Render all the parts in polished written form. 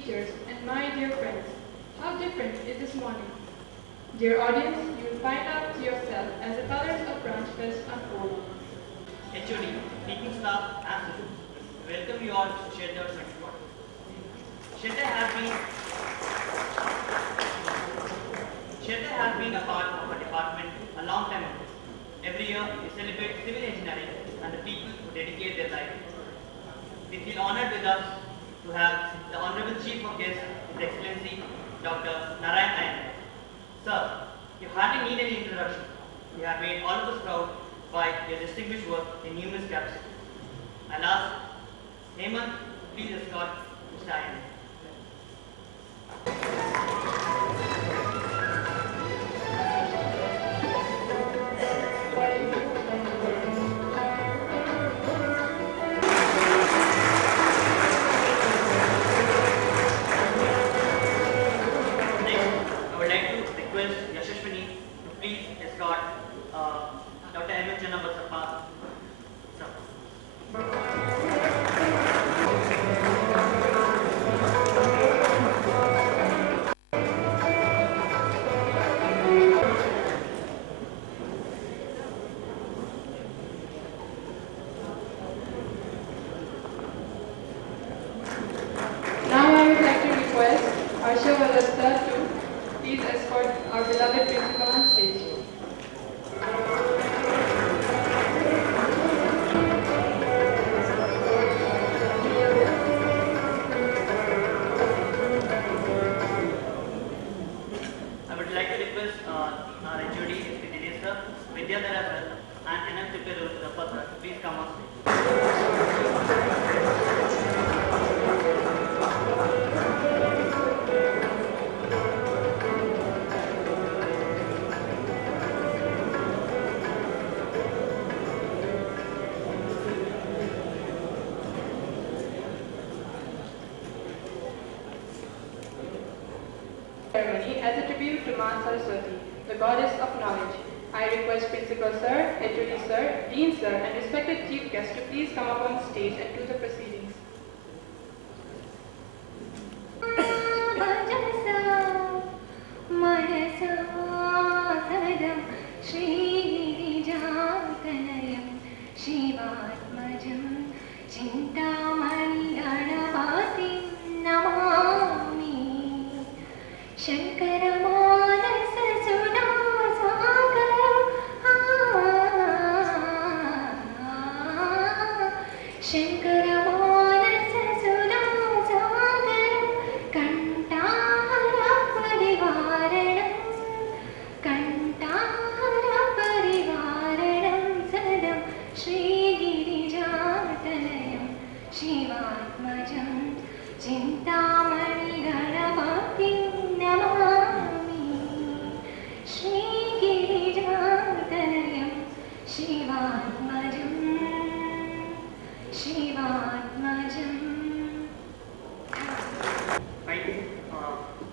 teachers, and my dear friends. How different is this morning? Dear audience, you will find out yourself as the colors of Branch Fest unfold. HOD, teaching staff and students, welcome you all to SHELTER-2014. Shelter has been a part of our department a long time ago. Every year we celebrate civil engineering and the people who dedicate their life. We feel honored with us to have the Honorable Chief of Guests, His Excellency Dr. Narayan Iyengar. Sir, you hardly need any introduction. You have made all of us proud by your distinguished work in numerous capacities. I'll ask Hemant to please escort Mr. Iyengar. Please escort our beloved principal on stage. I would like to request our HOD, sir, Vidyadhara sir, and NM Tipiru, sir, please come on stage. Ceremony as a tribute to Ma Saraswati, the goddess of knowledge. I request Principal Sir, HOD Sir, Dean Sir, and respected chief guests to please come up on stage and do the proceedings.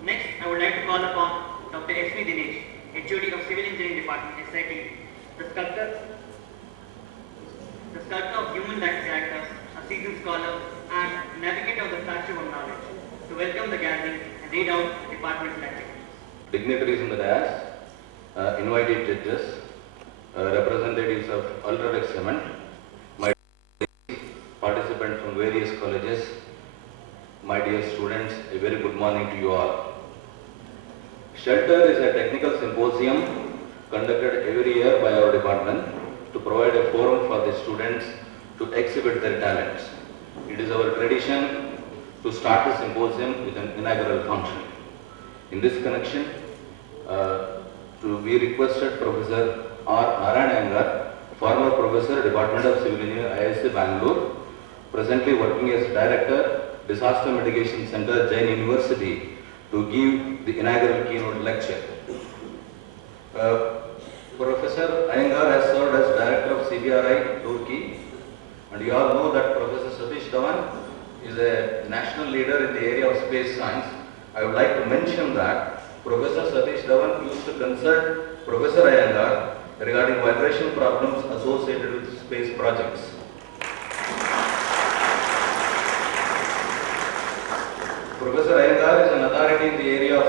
Next, I would like to call upon Dr. S.V. Dinesh, HOD of Civil Engineering Department, SIT, the sculptor of human character, a seasoned scholar, and navigator of the Statue of Knowledge, to welcome the gathering and read out the department's lecture. Dignitaries in the dais, invited judges, representatives of Ultralex Cement, my participants from various colleges, my dear students, a very good morning to you all. SHELTER is a technical symposium conducted every year by our department to provide a forum for the students to exhibit their talents. It is our tradition to start the symposium with an inaugural function. In this connection, we requested Professor R. Narayan Iyengar, former Professor, Department of Civil Engineering, IISc Bangalore, presently working as Director, Disaster Mitigation Center, Jain University, to give the inaugural keynote lecture. Professor Iyengar has served as Director of CBRI, Turkey, and you all know that Professor Satish Dhawan is a national leader in the area of space science. I would like to mention that Professor Satish Dhawan used to consult Professor Iyengar regarding vibration problems associated with space projects. Professor Iyengar is an authority in the area of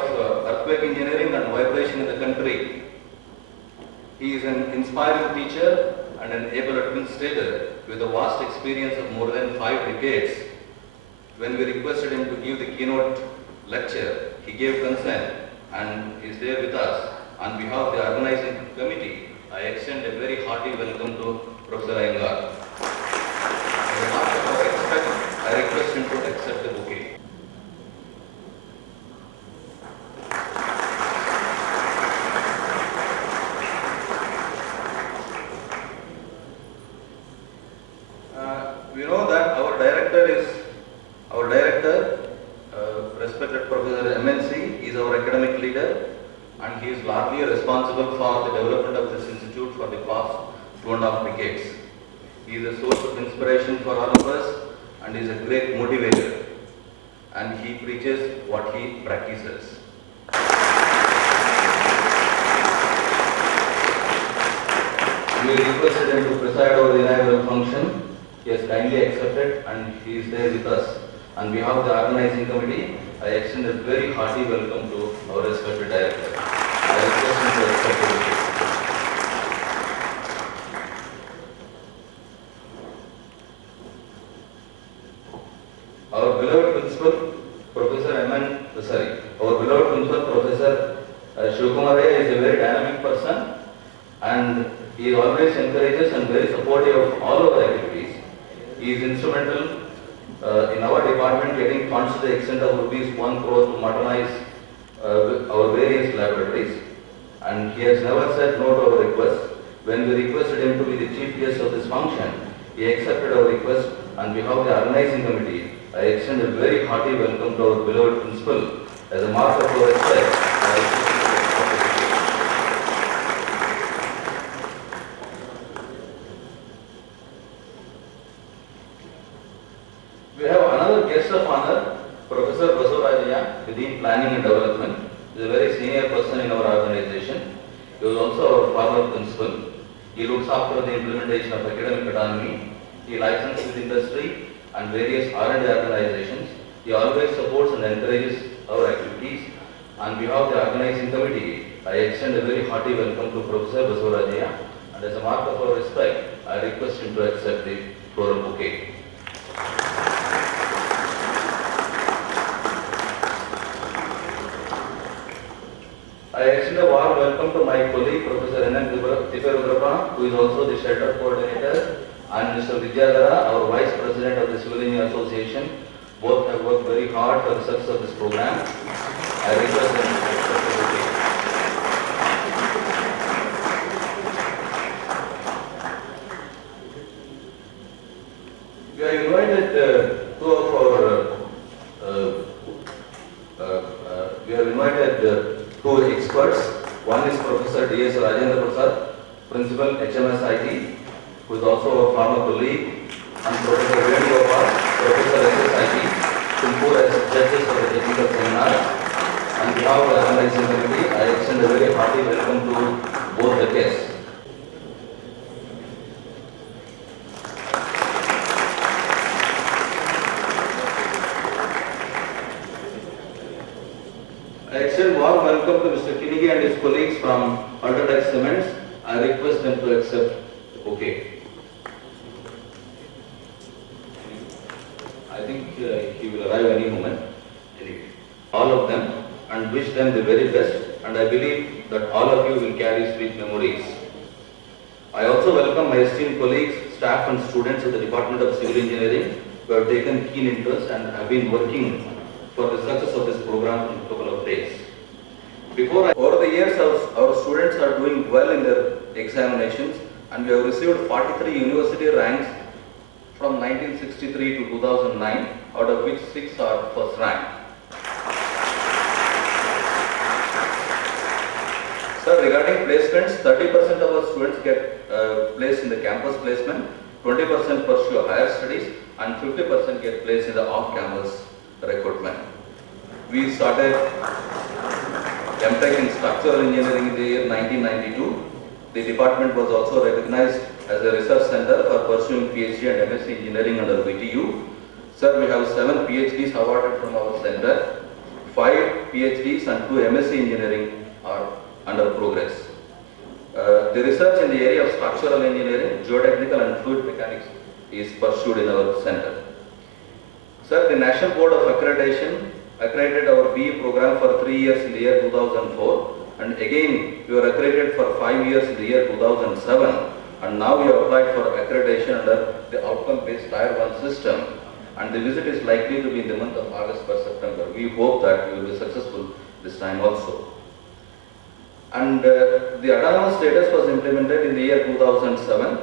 earthquake engineering and vibration in the country. He is an inspiring teacher and an able administrator with a vast experience of more than 5 decades. When we requested him to give the keynote lecture, he gave consent and is there with us. On behalf of the organizing committee, I extend a very hearty welcome to Professor Iyengar. As a mark of our respect, I request him to accept the bouquet. We know that our director, respected Professor MNC, is our academic leader, and he is largely responsible for the development of this institute for the past 2.5 decades. He is a source of inspiration for all of us and is a great motivator, and he preaches what he practices. We requested him to preside over the inaugural function. He has kindly accepted and he is there with us. On behalf of the organizing committee, I extend a very hearty welcome to our respected director. I request him to accept the bouquet. Our beloved principal, Professor Shivakumar is a very dynamic person, and he always encourages and very supportive of all our activities. He is instrumental in our department getting funds to the extent of rupees 1 crore to modernize our various laboratories, and he has never said no to our request. When we requested him to be the chief guest of this function, he accepted our request. On behalf of the organizing committee, I extend a very hearty welcome to our beloved principal. As a mark of our respect, I request him to accept the bouquet. We have another guest of honor, Professor Basurajaya, within Planning and Development. He is a very senior person in our organization. He was also our former principal. He looks after the implementation of academic autonomy. He licensed with industry and various R&D organizations. He always supports and encourages our activities. On behalf of the organizing committee, I extend a very hearty welcome to Professor Basurajaya, and as a mark of our respect, I request him to accept the floral bouquet. I extend a warm welcome to my colleague, Professor N.M. Tiperudrapa, who is also the shelter coordinator, and Mr. Vidyadhara, our Vice President of the Civil Engineering Association. Both have worked very hard for the success of this program. I request them to accept the bouquet. We have invited two of our two experts. One is Professor D.S. Rajendra Prasad, Principal HMS IT, who is also a former colleague, and Professor Venugopal, Professor SSIT, Tumkur as judges for the technical seminar. On behalf of the organizing committee, I extend a very hearty welcome to both the guests. I extend warm welcome to Mr. Kinigi and his colleagues from UltraTech Cements. I request them to accept the bouquet. I think he will arrive any moment. Anyway, all of them, and wish them the very best, and I believe that all of you will carry sweet memories. I also welcome my esteemed colleagues, staff and students of the Department of Civil Engineering who have taken keen interest and have been working for the success of this program in a couple of days. Over the years, our students are doing well in their examinations, and we have received 43 university ranks from 1963 to 2009, out of which 6 are first rank. Sir, regarding placements, 30% of our students get placed in the campus placement, 20% pursue higher studies, and 50% get placed in the off-campus recruitment. We started MTech in structural engineering in the year 1992. The department was also recognized as a research center for pursuing PhD and MSc engineering under VTU. Sir, we have 7 PhDs awarded from our center. 5 PhDs and 2 MSc Engineering are under progress. The research in the area of structural engineering, geotechnical and fluid mechanics is pursued in our center. Sir, the National Board of Accreditation accredited our BE program for 3 years in the year 2004, and again we were accredited for 5 years in the year 2007, and now we have applied for accreditation under the outcome-based Tier 1 system, and the visit is likely to be in the month of August or September. We hope that we will be successful this time also. And the autonomous status was implemented in the year 2007,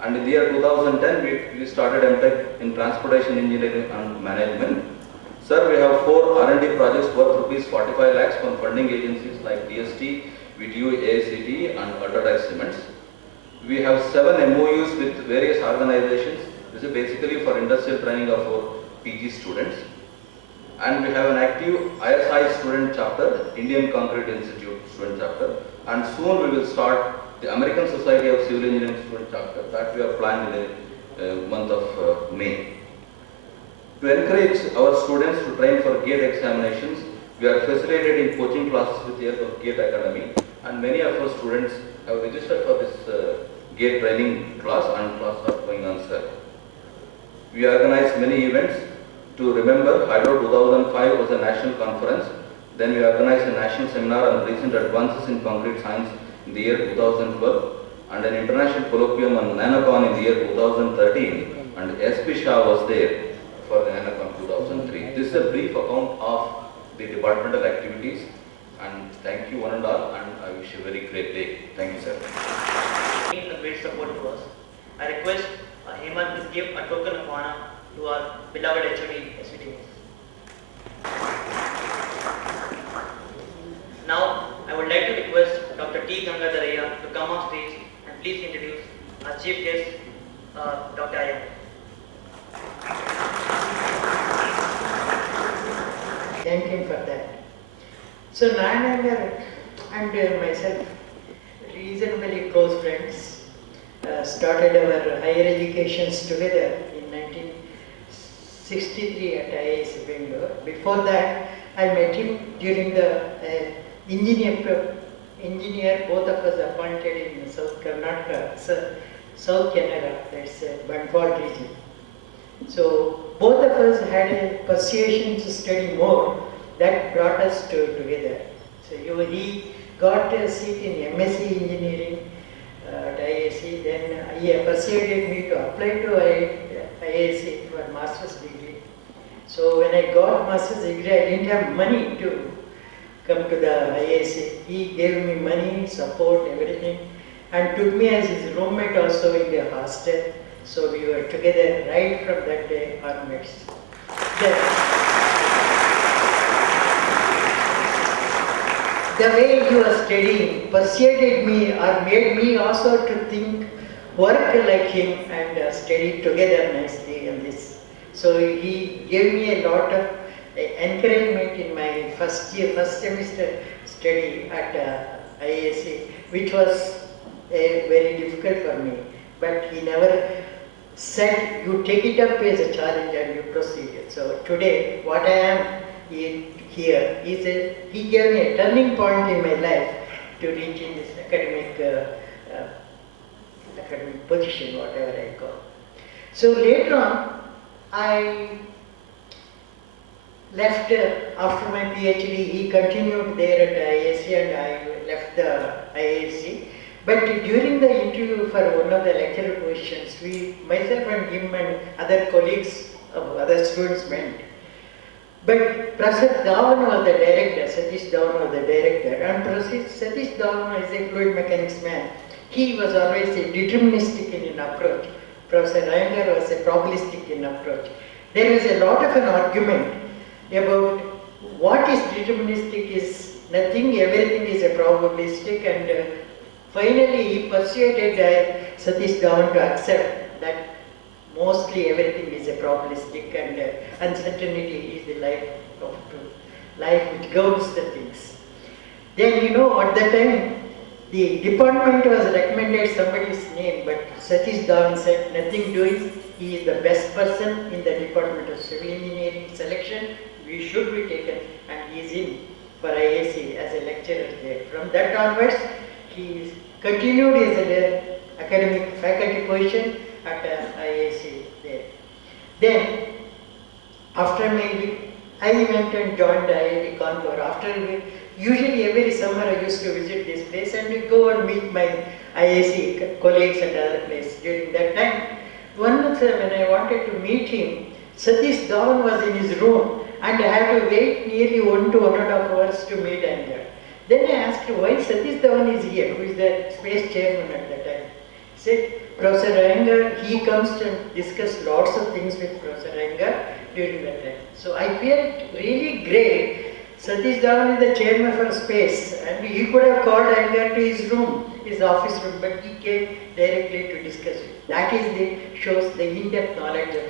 and in the year 2010 we started MTech in Transportation Engineering and Management. Sir, we have 4 R&D projects worth rupees 45 lakhs from funding agencies like DST, VTU, AICT and Ultratech Cements. We have 7 MOUs with various organizations. This is basically for industrial training of our PG students. And we have an active ISI student chapter, Indian Concrete Institute student chapter, and soon we will start the American Society of Civil Engineering student chapter that we are planned in the month of May. To encourage our students to train for GATE examinations, we are facilitating coaching classes with the help of GATE Academy, and many of our students have registered for this GATE training class, and classes are going on, sir. We organize many events. To remember, Hydro 2005 was a national conference. Then we organized a national seminar on recent advances in concrete science in the year 2012, and an international colloquium on Nanocon in the year 2013, and SP Shah was there for the Nanocon 2003. This is a brief account of the departmental activities, and thank you one and all, and I wish you a very great day. Thank you, sir. A great support to us. I request Hemant to give a token of honor to our beloved HOD SVT. Now, I would like to request Dr. T. Gangadharaya to come on stage and please introduce our chief guest, Dr. Iyer. Thank him for that. So Narayan and myself, reasonably close friends, started our higher educations together in 1963 at IIS Bangalore. Before that, I met him during the engineer, both of us appointed in South Karnataka, South Canada, that's Bangalore region. So both of us had a persuasion to study more that brought us together. So he got a seat in MSc Engineering at IISc, then he persuaded me to apply to IISc for master's degree. So when I got master's degree, I didn't have money to come to the IISc. He gave me money, support, everything, and took me as his roommate also in the hostel. So we were together right from that day onwards. The way he was studying persuaded me or made me also to think, work like him and study together nicely in this. So he gave me a lot of encouragement in my first semester study at IISc, which was very difficult for me. But he never said, you take it up as a challenge and you proceed. So today, what I am here is he gave me a turning point in my life to reach in this academic position, whatever I call. So later on, I left after my PhD. He continued there at IISc and I left the IISc. But during the interview for one of the lecturer positions, myself and him and other colleagues of other students went. But Prasad Dhawan was the director, Satish Dhawan was the director, and Satish Dhawan is a fluid mechanics man. He was always a deterministic in an approach. Professor Iyengar was a probabilistic in approach. There was a lot of an argument about what is deterministic is nothing, everything is a probabilistic, and finally he persuaded Satish Dhawan to accept that mostly everything is a probabilistic and uncertainty is the life of truth, life which governs the things. Then at the time the department was recommended somebody's name, but Satish Dhawan said nothing doing, he is the best person in the Department of Civil Engineering selection. We should be taken, and he is in for IAC as a lecturer there. From that onwards, he continued his academic faculty position at IAC there. Then, after I went and joined IIT Kanpur. Usually every summer I used to visit this place and go and meet my IAC colleagues and other places. During that time, once when I wanted to meet him, Satish Dhawan was in his room and I had to wait nearly 1 to 1.5 hours to meet Iyengar. Then I asked why Satish Dhawan is here, who is the space chairman at that time. He said, Professor Iyengar, he comes to discuss lots of things with Professor Iyengar during that time. So I felt really great. Satish Dhawan is the chairman for space, and he could have called Iyengar to his room, his office room, but he came directly to discuss it. That shows the in-depth knowledge of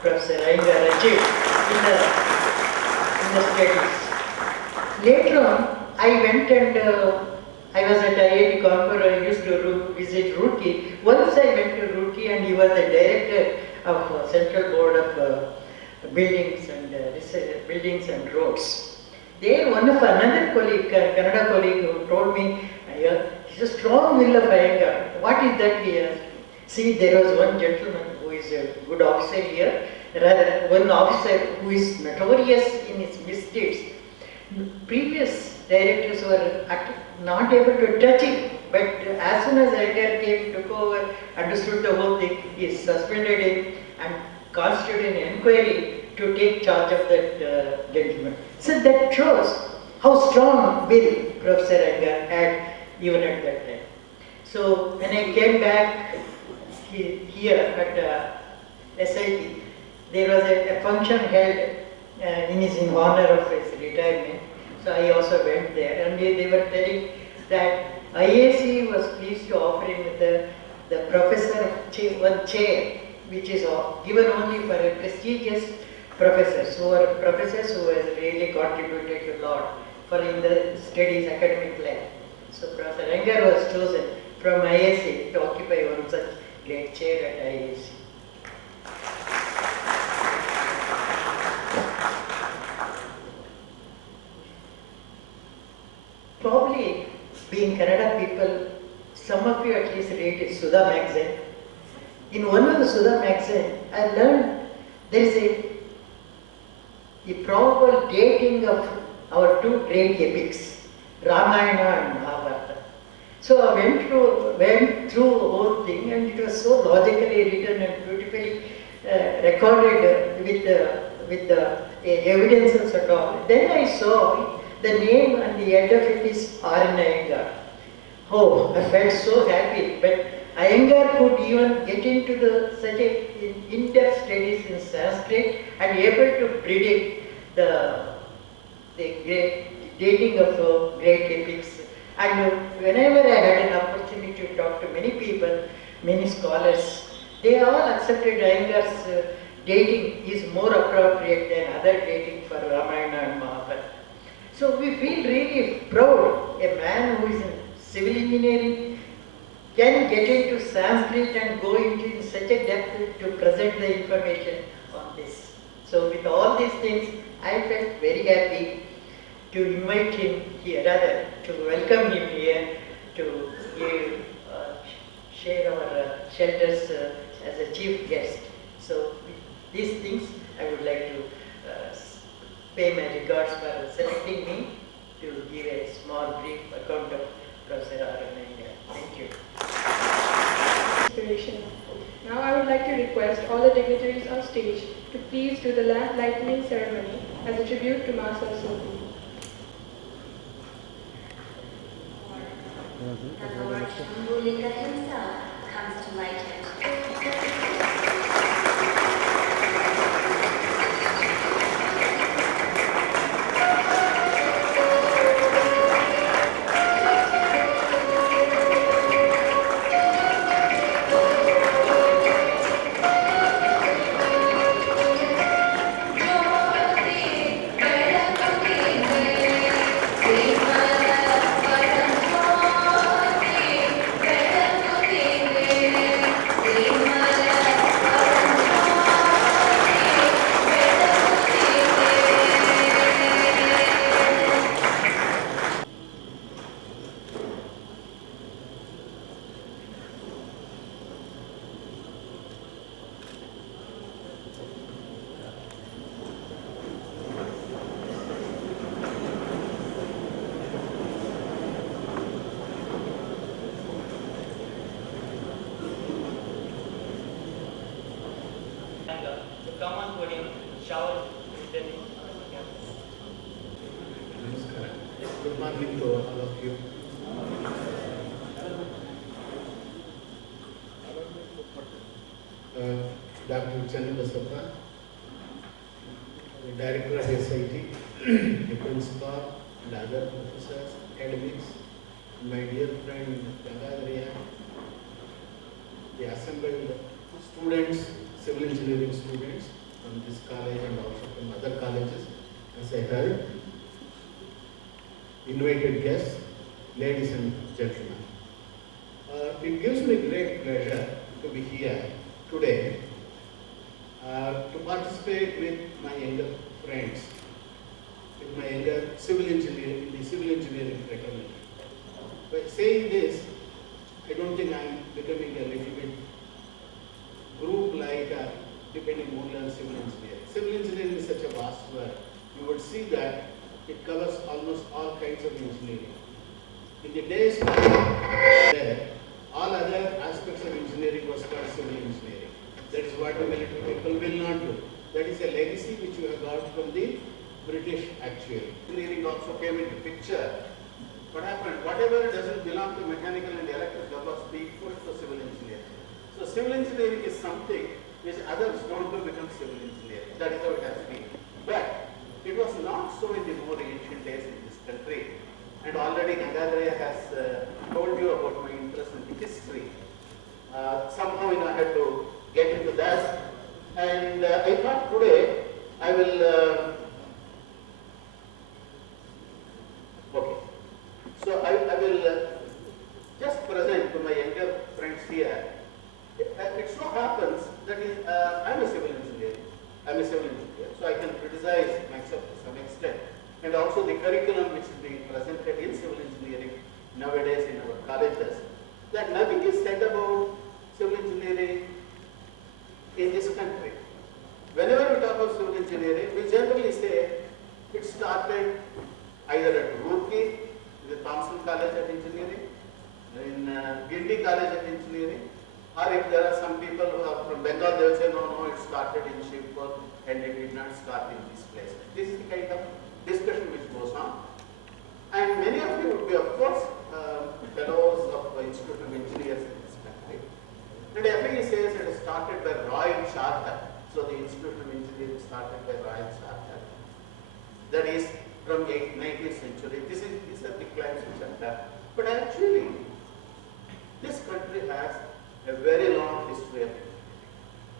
Professor Iyengar achieved in the studies. Later on, I went and I was at IIT Kanpur. I used to visit Roorkee. Once I went to Roorkee, and he was the director of Central Board of Buildings and Roads. There, another colleague, Kannada colleague, who told me, he's a strong will of Iyengar. What is that? He asked. See, there was one gentleman who is a good officer here, rather one officer who is notorious in his misdeeds. Previous directors were not able to touch him, but as soon as Iyengar came, took over, understood the whole thing, he suspended him and constituted an inquiry to take charge of that gentleman. So that shows how strong will Professor Iyengar had even at that time. So when I came back here at SIT, there was a function held in honor of his retirement. So I also went there, and they were telling that IAC was pleased to offer him the professor of one chair, which is given only for a prestigious professors who are professors who has really contributed a lot for in the studies academic life. So Professor Iyengar was chosen from IAC to occupy one such great chair at IAC. Probably, being Kannada people, some of you at least read Sudha magazine. In one of the Sudha magazine, I learned there is a probable dating of our two great epics, Ramayana and Mahabharata. So I went through the whole thing, and it was so logically written and beautifully recorded with the evidences and all. Then I saw the name and the end of it is R.N. Iyengar. Oh, I felt so happy. But Iyengar could even get into such in-depth studies in Sanskrit and able to predict the great dating of great epics. And whenever I had an opportunity to talk to many people, many scholars, they all accepted Iyengar's dating is more appropriate than other dating for Ramayana and Mahabharata. So we feel really proud. A man who is in civil engineering can get into Sanskrit and go into such a depth to present the information on this. So with all these things, I felt very happy to invite him here, rather to welcome him here to share our shelters as a chief guest. So with these things, I would like to pay my regards for selecting me to give a small brief account of Professor R.N. Iyengar. Thank you. Inspiration. Now I would like to request all the dignitaries on stage to please do the lamp lighting ceremony as a tribute to Ma Saraswati. The Lord Shambhulinga himself comes to light it. Thank you. to come on podium and shower with their Namaskar. Good morning to all of you. Dr. Channabasappa, the Director of SIT, the Principal, and other professors, academics, my dear friend Gangadhariya, the assembled students, civil engineering students from this college and also from other colleges, as I heard, invited guests, ladies and gentlemen. It gives me great pleasure to be here today to participate with my younger friends, with my younger civil engineering, in the civil engineering fraternity. By saying this, I don't think I'm becoming a little bit group-like depending only on civil engineering. Civil engineering is such a vast word. You would see that it covers almost all kinds of engineering. In the days there, all other aspects of engineering was called civil engineering. That is what the military people will not do. That is a legacy which you have got from the British actually. Engineering also came into picture. What happened? Whatever doesn't belong to mechanical and electrical was being pushed to civil engineering. So civil engineering is something which others don't do become civil engineering. That is how it has been. But it was not so in the more ancient days in this country. And already Gangadhariya has told you about my interest in the history. Somehow I had to get into that. And I thought today I will, okay. So I will just present to my younger friends here. It so happens that I'm a civil engineer. I'm a civil engineer, so I can criticize myself to some extent. And also the curriculum which is being presented in civil engineering nowadays in our colleges, that nothing is said about civil engineering in this country. Whenever we talk about civil engineering, we generally say it started either at Roorkee, the Thompson College of Engineering, in Guindy College of Engineering, or if there are some people who are from Bengal, they will say, no, it started in Shivpur and it did not start in this place. This is the kind of discussion which goes on. And many of you would be, of course, fellows of the Institute of Engineers in this country. And FAE says it started by Royal Charter. So the Institute of Engineering started by Royal Charter. That is from the 19th century. These are the claims which are done. But actually, this country has a very long history of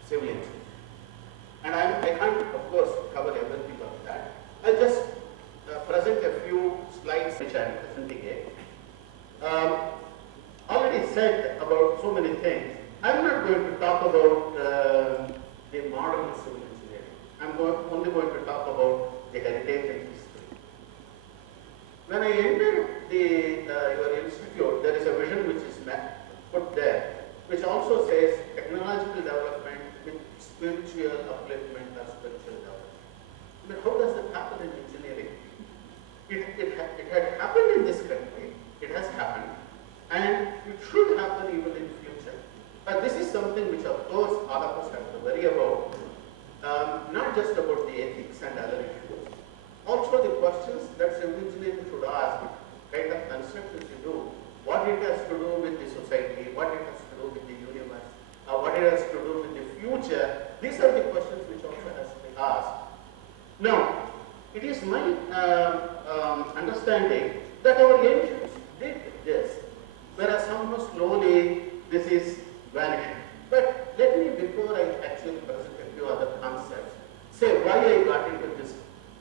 civil engineering. And I can't, of course, cover everything of that. I'll just present a few slides which I am presenting here. Already said about so many things. I'm not going to talk about the modern civil engineering. I'm only going to talk about the heritage and history. When I entered your institute, there is a vision which is put there, which also says technological development with spiritual upliftment or spiritual development. But how does that happen in engineering? It had happened in this country, it has happened, and it should happen even in future. But this is something which of course all of us have to worry about, not just about the ethics and other issues, also the questions that civil engineering should ask, kind of constructions to do, what it has to do with the society, what it has to do with the universe, what it has to do with the future. These are the questions which also has to be asked. Now, it is my understanding that our ancients did this, whereas somehow slowly this is vanishing. But let me, before I actually present a few other concepts, say why I got into this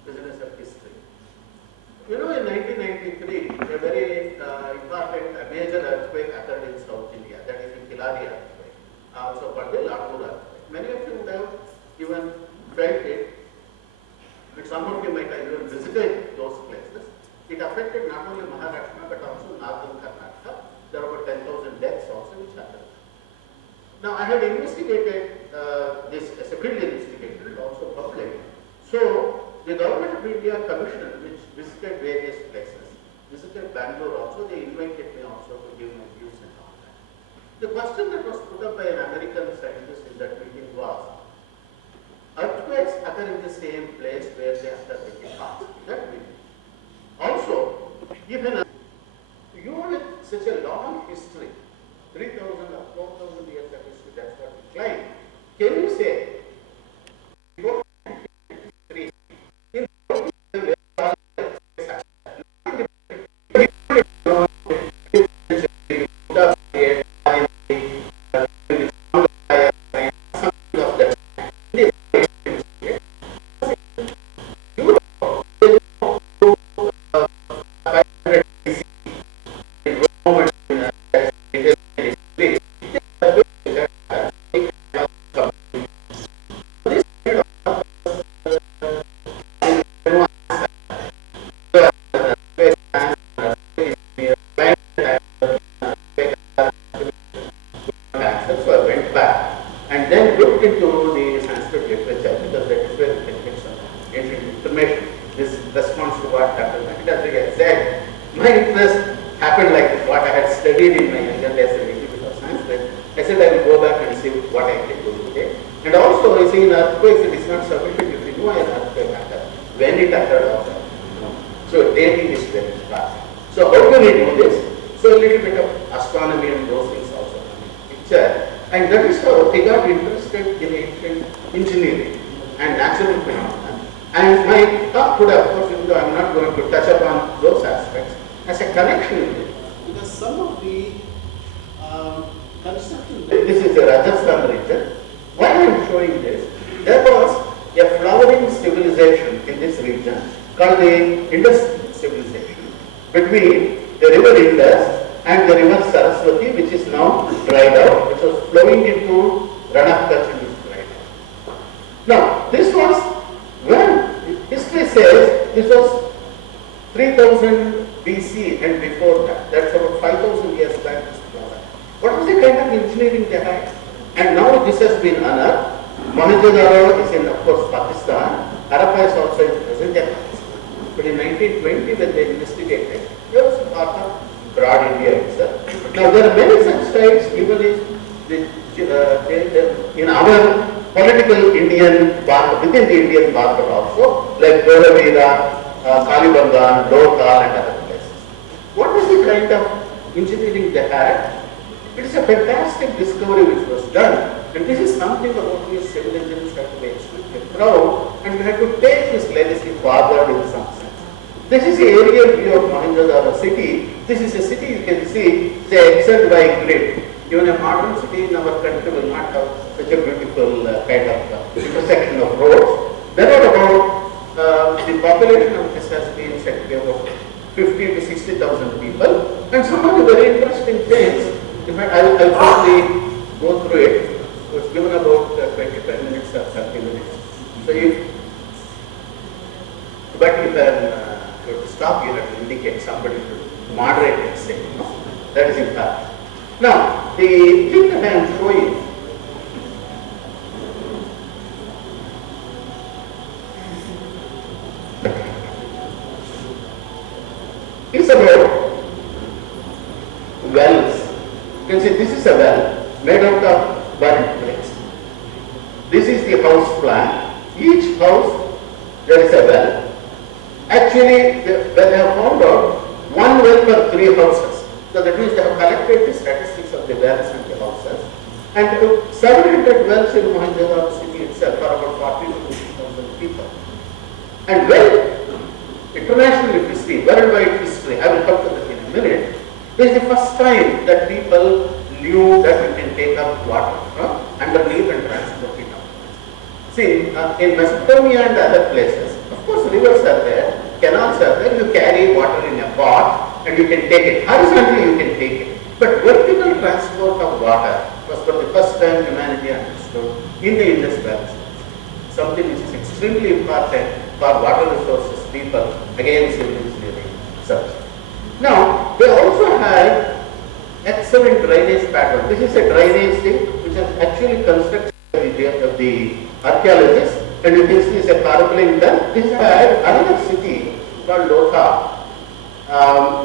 business of history. You know, in 1993, a very important, major earthquake occurred in South India, that is the Hilari earthquake, also called the Latur earthquake. Many of you would have even felt it, but some of you might have even visited those places. It affected not only Maharashtra but also northern Karnataka. There were about 10,000 deaths also which happened. Now, I had investigated this as a field investigator and also public. So, the Government of India Commission, which visited various places, visited Bangalore also, they invited me also to give my views and all that. The question that was put up by an American scientist in that meeting was, water in the same place where they are taking bath. That way. Also, even you with such a long history, 3,000 or 4,000 years of history, that's what we claim. Can you say,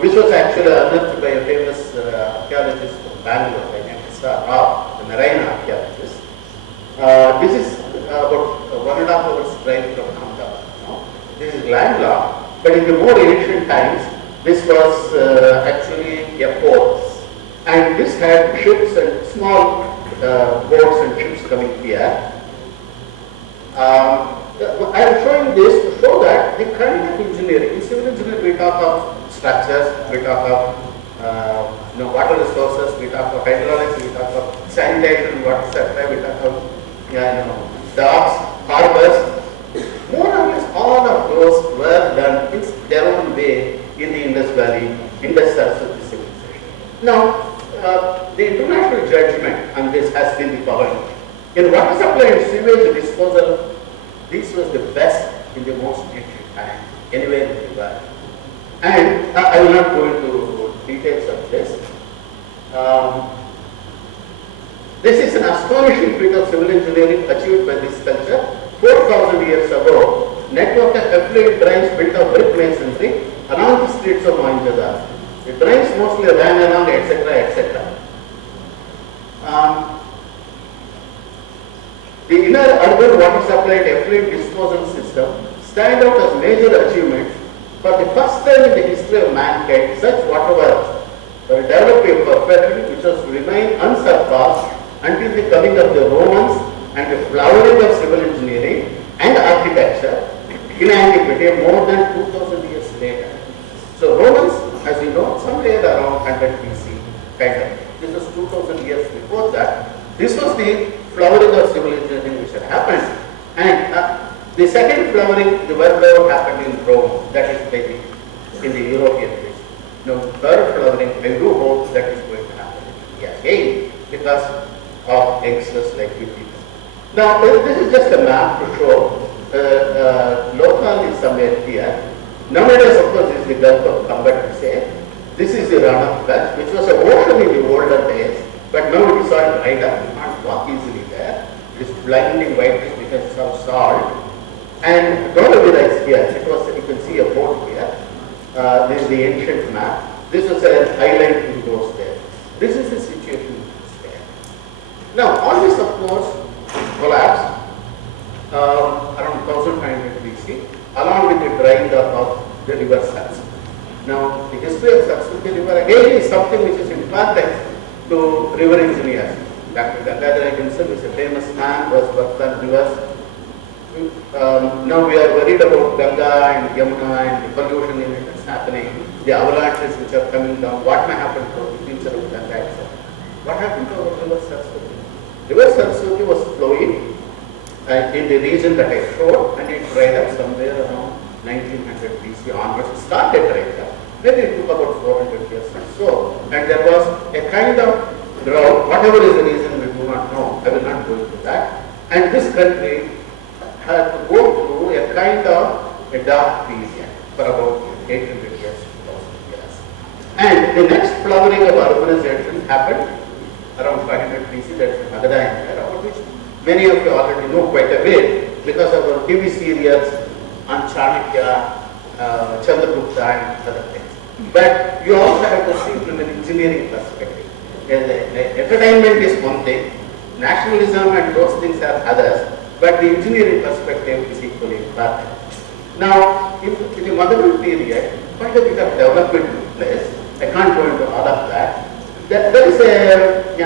which was actually unearthed by a famous archaeologist from Bangalore, by name S.R. Rao, the marine archaeologist. This is about 1.5 hours drive But in the more ancient times, this was actually a port. And this had ships and small boats and ships coming here. I am showing this to show that the kind of engineering, in civil engineering we talk of structures, we talk of water resources, we talk of hydraulics, we talk of sanitation, water supply, we talk of docks, harbors. More or less all of those were done in their own way in the Indus Valley, Indus Saraswati civilization. Now, the international judgment on this has been the following. In water supply and sewage disposal, this was the best in the most ancient time, anywhere in the world. And I will not go into details of this. This is an astonishing feat of civil engineering achieved by this culture. 4,000 years ago, network of effluent drains built of brick masonry along the streets of Mohenjo-daro. The drains mostly ran along, etc., etc. The inner urban water supply and effluent disposal system stand out as major achievements. For the first time in the history of mankind, such waterworks were developed to a perfection which was to remain unsurpassed until the coming of the Romans and the flowering of civil engineering and architecture in antiquity more than 2,000 years later. So Romans, as you know, somewhere around 100 BC, kind of. This was 2,000 years before that. This was the flowering of civil engineering which had happened. And the second flowering, the world happened in Rome, that is maybe in the European region. Now, third flowering, I do hope that is going to happen in India again because of youngsters like you people. Now, this is just a map to show local is somewhere here. Nowadays, of course, is the Gulf of Cumber, we say. This is the Rann Gulf, which was an ocean in the older days, but now it is all dried up. You can't walk easily there. It is blinding whitish because it's all salt. And Dolavira is here. It was, you can see a boat here. This is the ancient map. This was an island in those days. This is the situation there. Now, all this, of course, collapsed around 1500 BC, along with the drying up of the river Saraswati. Now, the history of Saraswati River again is something which is important to river engineers. Dr. Gangadhar himself is a famous man, was worked on rivers. Now we are worried about Ganga and Yamuna and the pollution in it that's happening, the avalanches which are coming down, what may happen to the future of Ganga, etc. What happened to our river Saraswati? River Saraswati was flowing in the region that I showed, and it dried up somewhere around 1900 BC onwards. It started drying up. Maybe it took about 400 years or so. And there was a kind of drought, whatever is the reason we do not know. I will not go into that. And this country had to go through a kind of a dark period for about 800 years, 2,000 years. And the next flowering of urbanization happened around 500 BC, that's Magadha Empire, about which many of you already know quite a bit because of our TV serials on Chanakya, Chandragupta and other things. But you also have to see from an engineering perspective. Entertainment is one thing, nationalism and those things are others, but the engineering perspective is equally important. Now, in the Mughal period, quite a bit of development took place. I can't go into all of that. There is a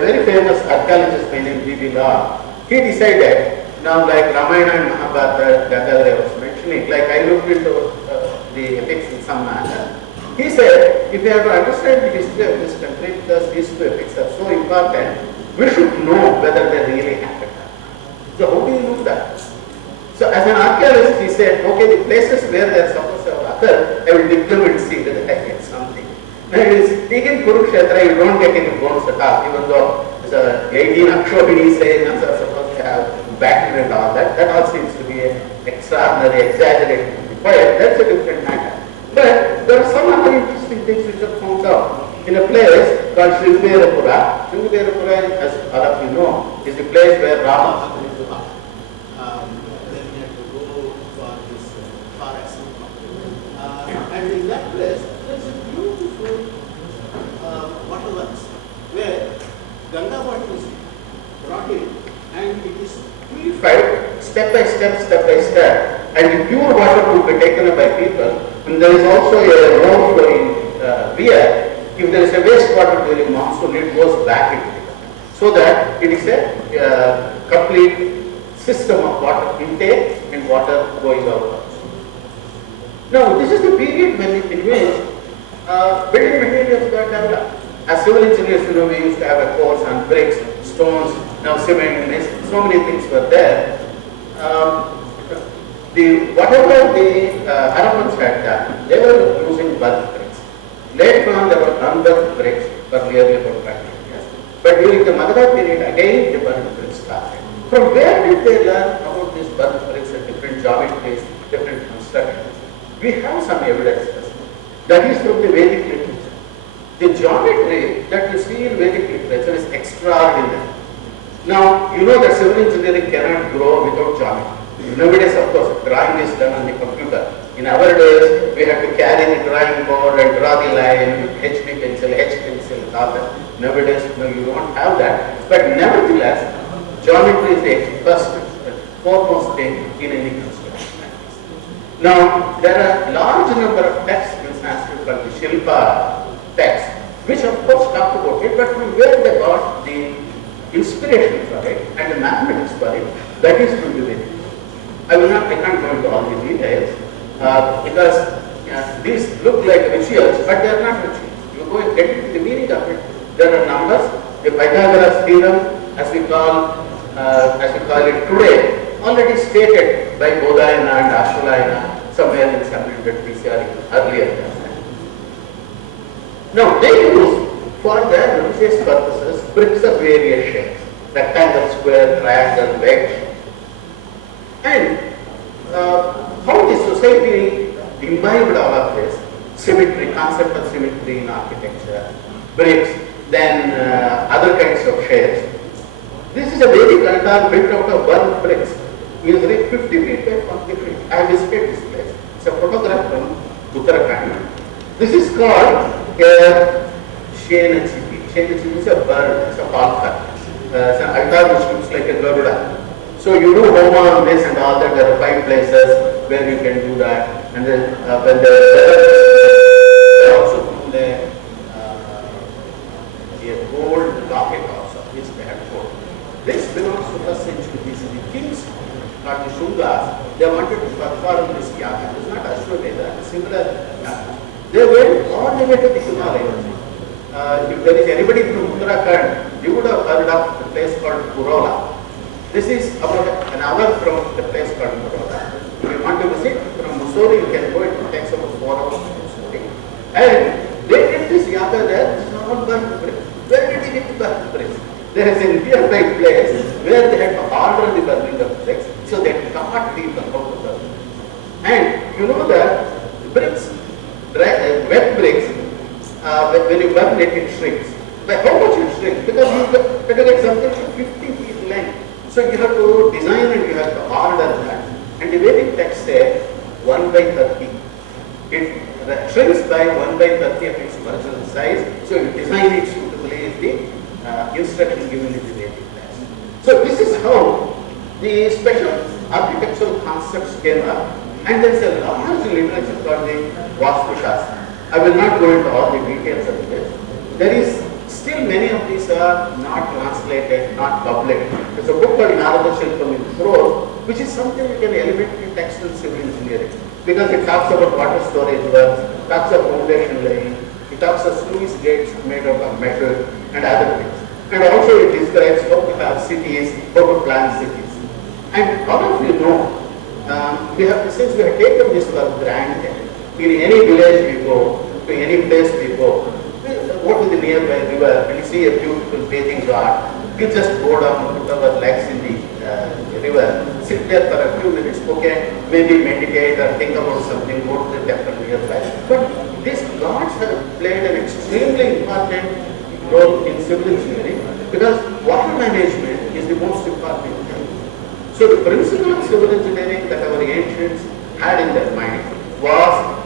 very famous archaeologist named Birla. He decided, now like Ramayana and Mahabharata, Gangadhar was mentioning, like I looked into the epics in some manner. He said, if we have to understand the history of this country, because these two epics are so important, we should know whether they really happened. So how do you know that? So as an archaeologist, he said, okay, the places where they are supposed to have occurred, I will dig them and see whether I get something. Now it is taken Kurukshetra, you don't get any bones at all, even though there's 18 Akshobhini saying are supposed to have battle and all that. That all seems to be an extraordinary, exaggerated required. That's a different matter. But there are some other interesting things which are found out. In a place called Sringaverapura, Sringaverapura, as all of you know, is the place where Rama then he had to go for this forest. And in that place, there is a beautiful waterworks where Ganga water is brought in and it is purified step by step step by step, and the pure water could be taken up by people. And there is also a overflowing weir. If there is a wastewater during monsoon, it goes back into it. So that it is a complete system of water intake and water going out. Now, this is the period when in which building materials were developed. As civil engineers, we used to have a course on bricks, stones, now cement, so many things were there. Whatever the Harappans had done, they were using birth bricks. Later on, there were unbirthed bricks for nearly about 500 years. But during the Magadha period, again the birth bricks started. From where did they learn about these birth bricks and different geometries, different constructions? We have some evidences. That is from the Vedic literature. The geometry that you see in Vedic literature is extraordinary. Now, you know that civil engineering cannot grow without geometry. Nowadays, of course, drawing is done on the computer. In our days, we had to carry the drawing board and draw the line, HB pencil, H pencil, all that. Nowadays, no, you don't have that. But nevertheless, geometry is the first, foremost thing in any construction. Now, there are large number of texts in Sanskrit called the Shilpa texts, which of course talk about it, but from where they got the inspiration for it and the mathematics for it, that is from the Vedic. I can't go into all the details because these look like rituals, but they are not rituals. You go and get into the meaning of it. There are numbers. The Pythagoras theorem, as we call it today, already stated by Bodhayana and Ashwalayana somewhere in 700 BC or even earlier than that. Now, they use for their religious purposes bricks of various shapes, rectangle, square, triangle, wedge. And how the society imbibed all of this, symmetry, concept of symmetry in architecture, bricks, then other kinds of shapes. This is a Vedic altar built out of burnt bricks, usually 50 feet by 40 feet. I have visited this place. It's a photograph from Uttarakhand. This is called a Shenachipi. Shenachipi is a bird, it's a falcon. It's an altar which looks like a Garuda. So you do homa on this and all that. There are 5 places where you can do that. And then when they also put a gold locket also, which they have put. This belongs to first century BC. The kings, not the Shungas, they wanted to perform this yaga. It is not Ashwamedha, similar yaga. They went all the way to the Himalayas. If there is anybody from Uttarakhand, you would have heard of the place called Kurola. This is about an hour from the place called Kurola. If you want to visit from Mussoorie, you can go. It takes about 4 hours from Mussoorie. And they did this yaga there. It's not burnt bricks. Where did they get the burnt bricks? There is a nearby place where they had to order the burning of bricks. So they taught people how to burn. And you know that bricks, wet bricks, when you burn it, it shrinks. But how much it shrinks? Because you have to get something 50 feet length. So you have to design and you have to order that. And the Vedic text says 1 by 30. It shrinks by 1 by 30 of its original size. So you design it suitably is the instruction given in the Vedic text. So this is how the special architectural concepts came up. And there is a large literature called the Vastu Shastra. I will not go into all the details of this. There is still many of these are not translated, not published. There's a book called Narada Shilpam in Prose, which is something like an elementary text in civil engineering, because it talks about water storage works, talks of foundation laying, it talks of sluice gates made out of metal and other things. And also it describes how to have cities, how to plan cities. And all of you know, since we have taken this for granted, in any village we go, to any place we go to the nearby river and you see a beautiful bathing god, we just go down, put our legs in the river, sit there for a few minutes, okay, maybe meditate or think about something, go to the temple nearby. But these gods have played an extremely important role in civil engineering because water management is the most important thing. So the principle of civil engineering that our ancients had in their mind was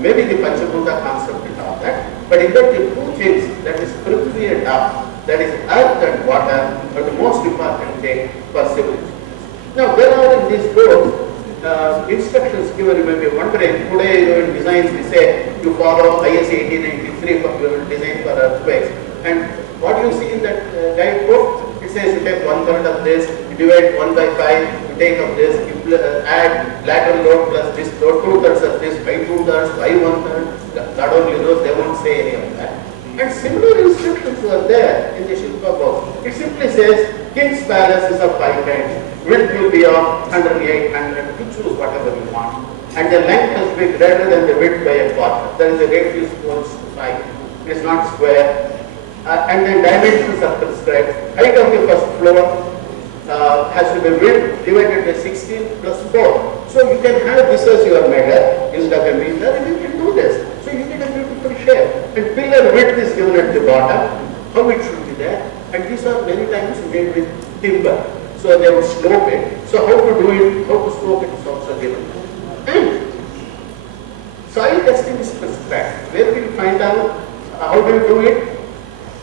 maybe the Panchabhuta concept and all that, but in that the 2 things, that is Prithvi and Earth, that is earth and water, are the most important thing for civil engineers. Now there are in these roads instructions given. You may be wondering, today in designs we say you follow IS 1893 for your design for earthquakes. And what you see in that guidebook, it says you take 1/3 of this, you divide 1/5, you take of this, you add lateral load plus this load, 2/3 of this, by 2/3, by 1/3. God only knows, they won't say any of that. And similar instructions were there in the Shilpa book. It simply says King's Palace is of 5 kinds. Width will be of 108, 100, you choose whatever you want. And the length has to be greater than the width by a quarter. That is the radius equals 5. It is not square. And then dimensions are prescribed. Height of the first floor has to be width divided by 16 plus 4. So you can have this as your measure, instead of a meter, and you can do this. So you get a beautiful shape. And pillar width is given at the bottom, how it should be there. And these are many times made with timber. So they would slope it. So how to do it, how to slope it is also given. And soil testing is prescribed. Where will you find out how do you do it?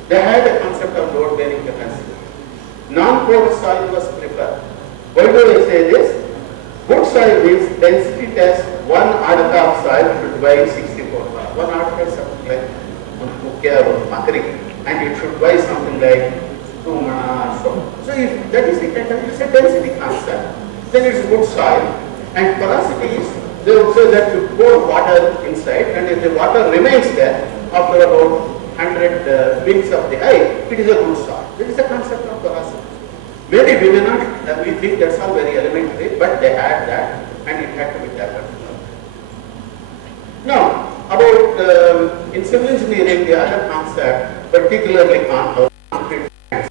They had a concept of load bearing capacity. Non-porous soil was preferred. Why do I say this? Good soil means density test 1 adaka of soil should weigh 64 bar. 1 adaka is something like Mukhya or Makri, and it should weigh something like 2 mana or so. So if that is it, it's a density concept. Then it's good soil. And porosity is, they would say that you pour water inside, and if the water remains there after about 100 winds of the eye, it is a good soil. This is the concept of porosity. Maybe we may not, we think that's all very elementary, but they had that, and it had to be developed. Now, about in civil engineering, the other concept, particularly on concrete plants,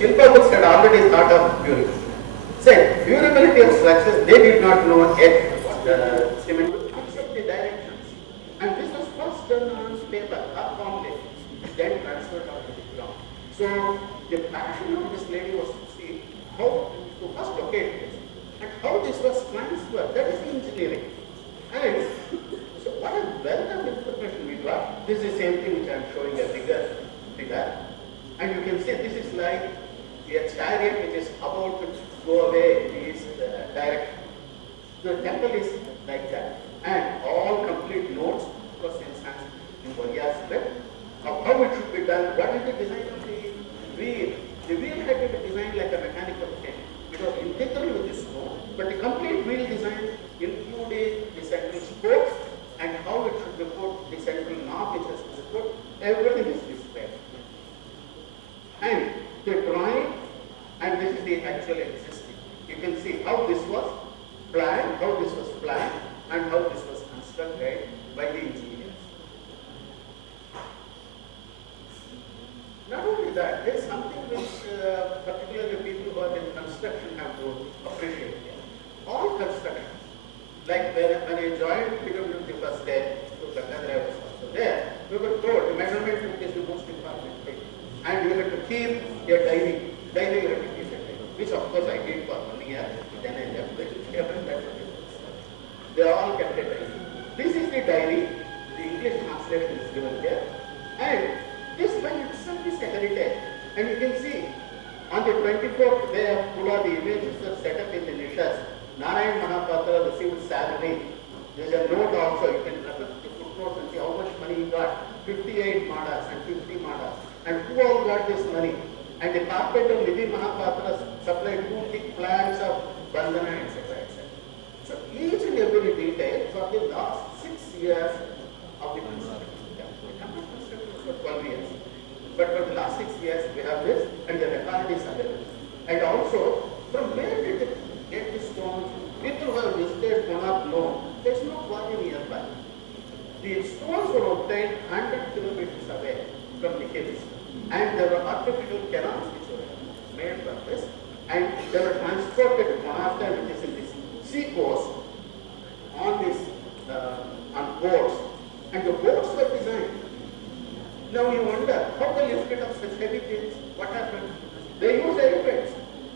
Shilpa books had already thought of durability. Said durability of structures, they did not know yet what the cement would accept the directions. And this was first done on paper, up on then transferred out to the ground. So the passion of this lady was to see how to first locate this and how this was transferred. That is the engineering. And so what a wealth of information we got. This is the same thing which I am showing a figure. And you can see this is like a chariot which is about to go away in this direction. The temple is like that. And all complete notes was enhanced in Varia's script of how it should be done. What is the design of the wheel? The wheel had to be designed like a mechanical thing. It was integral with the snow, but the complete wheel design included the central spokes and how it should be put, the central knob which has to be put, everything is displayed. And the drawing, and this is the actual existing. You can see how this was planned, and how this was constructed by the engineers. Not only that, there is something which particularly people who are in construction have to appreciate. All construction, like when I joined PWD the first day, I was also there, we were told the measurement book is the most important thing. And you have to keep your diary you have to keep your diary, which of course I did for 1 year, then I left it. They all kept a diary. This is the diary, the English translation is given here, and this one itself is a heritage. And you can see, on the 24th day of Pula, the images were set up in the nishas. Narayan Mahapatra received salary. There is a note also, you can refer to the footnotes and see how much money he got. 58 madas and 50 madas. And who all got this money? And the carpenter Nidhi Mahapatra supplied 2 thick plans of bandhana, etc. etc. So each and every detail for the last 6 years of the construction. The construction was for 12 years. But for the last 6 years we have this, and the record is available. And also, from where did they get the stones? People who have visited Konark know there is no quarry nearby. The stones were obtained 100 kilometers away from the hills. And there were artificial canals which were made for this. And they were transported to Konark, which is in this sea coast, on this on boats. And the boats were designed. Now you wonder, how they lifted up such heavy things? What happened? They used elephants.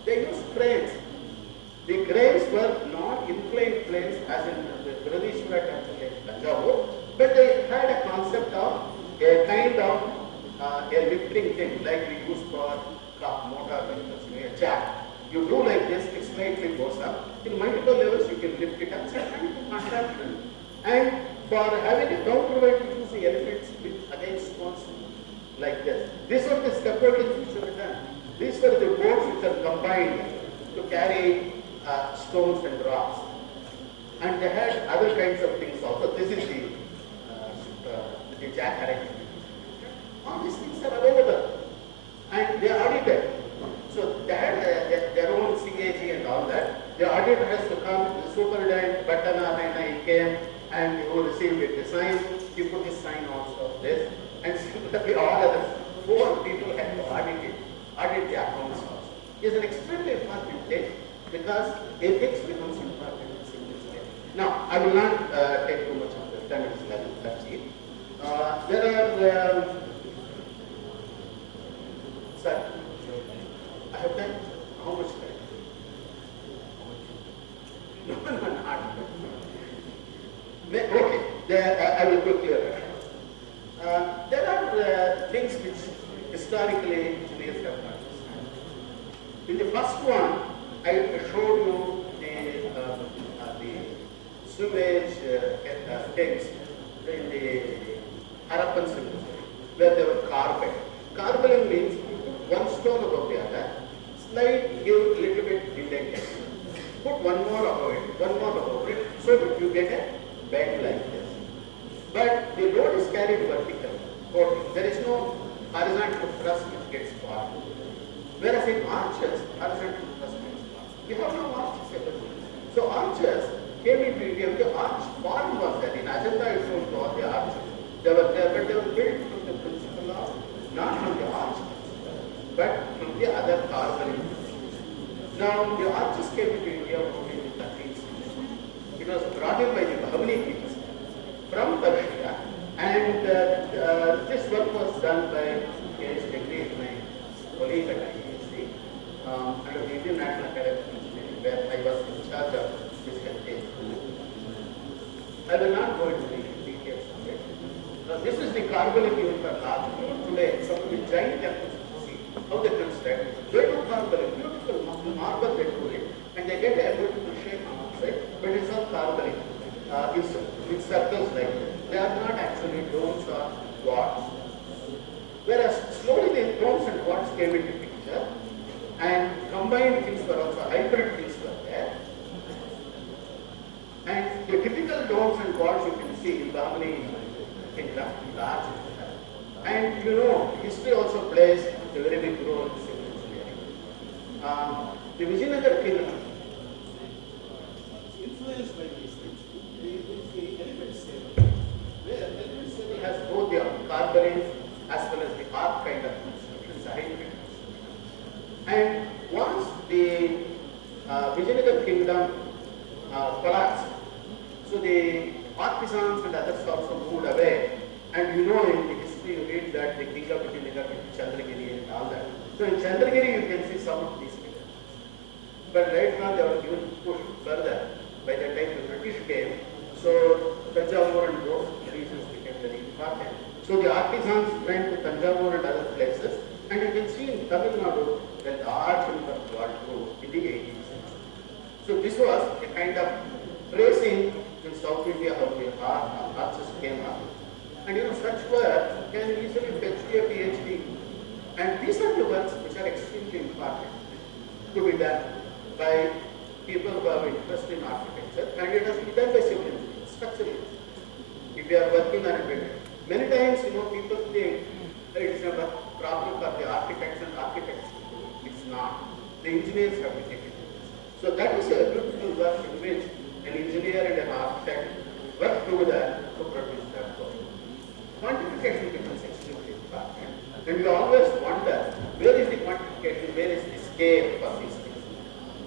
They used cranes. The cranes were not inclined planes as in the Bradishwara temple in Tanjavur, but they had a concept of a kind of a lifting thing like we use for motor vehicles, a jack. You do like this, it slightly goes up. In multiple levels, you can lift it up, contraction. And for having a counterweight, you use the elephants with against stones like this. These are the scaffoldings which were done. These were the boats which are combined to carry stones and rocks. And they had other kinds of things also. This is the jack arrangement. All these things are available and they are audited. So they had their own CAG and all that. The auditor has to come, the superintendent, Bhattana, he came and he received a design. He put his sign also of this. And similarly, all others, 4 people had to audit the accounts also. It's an extremely important thing because ethics becomes important in this way. Now, I will not take too much of the time, it's 11:30. There are, sir, I have time? How much time? No, not. Okay, I will quickly address. There are things which historically engineers have not understood. In the first one, I showed you the sewage tanks in the Harappan civilization, where they were carpet. Carpeting means you put one stone above the other, slide, give a little bit indentation, put one more above it, so that you get a bed like this. But the load is carried vertically. There is no horizontal thrust which gets far. Whereas in arches, horizontal thrust gets far. We have no arches everywhere. So arches came into India. The arch form was there. In Ajanta I showed you all the arches. They were there, but they were built from the principle of, not from the arch, but from the other carpeting. Now the arches came into India only in the 13th century. It was brought in by the Bahavani people from Persia, and this work was done by K.S. Degree, my colleague at IEC, under the Indian National Academy of Engineering, where I was in charge of this campaign. I will not go into the details of it. This is the carbonic given for large. Today, some of the giant temples, see how they construct. They do carbonic, beautiful marble they do it, and they get a beautiful shape outside, but it's all carbonic. In circles like this. They are not actually domes or quads. Whereas slowly the domes and quads came into picture, and combined things were also, hybrid things were there. And the typical domes and quads you can see in Bahamani kingdom, large. And you know, history also plays a very big role in civil engineering. The Vijayanagar kingdom, influenced by these things, the element stable, where element stable has both the carburetor as well as the arc kind of construction, the hybrid construction. And once the Vijayanagar kingdom collapsed, so the artisans and others also moved away. And you know, in the history you read that the king of Vijayanagar went to Chandragiri and all that. So in Chandragiri you can see some of these things. But right now they were given pushed further by the time the British came. So Tanjavur and those regions became very important. So the artisans went to Tanjavur and other places. And you can see in Tamil Nadu that the art was brought through in the 18th century. So this was a kind of tracing in South India how the arches came up. And you know, such work can easily fetch a PhD. And these are the works which are extremely important to be done by people who have interest in architecture, and it has to be done by civil engineers, structurally. If you are working on it, many times, you know, people think that it is a problem for the architects and architects. It's not. The engineers have to take it. So that is a beautiful work in which an engineer and an architect work together to produce that work. Quantification becomes extremely important. And we always wonder, where is the quantification, where is the scale for these things?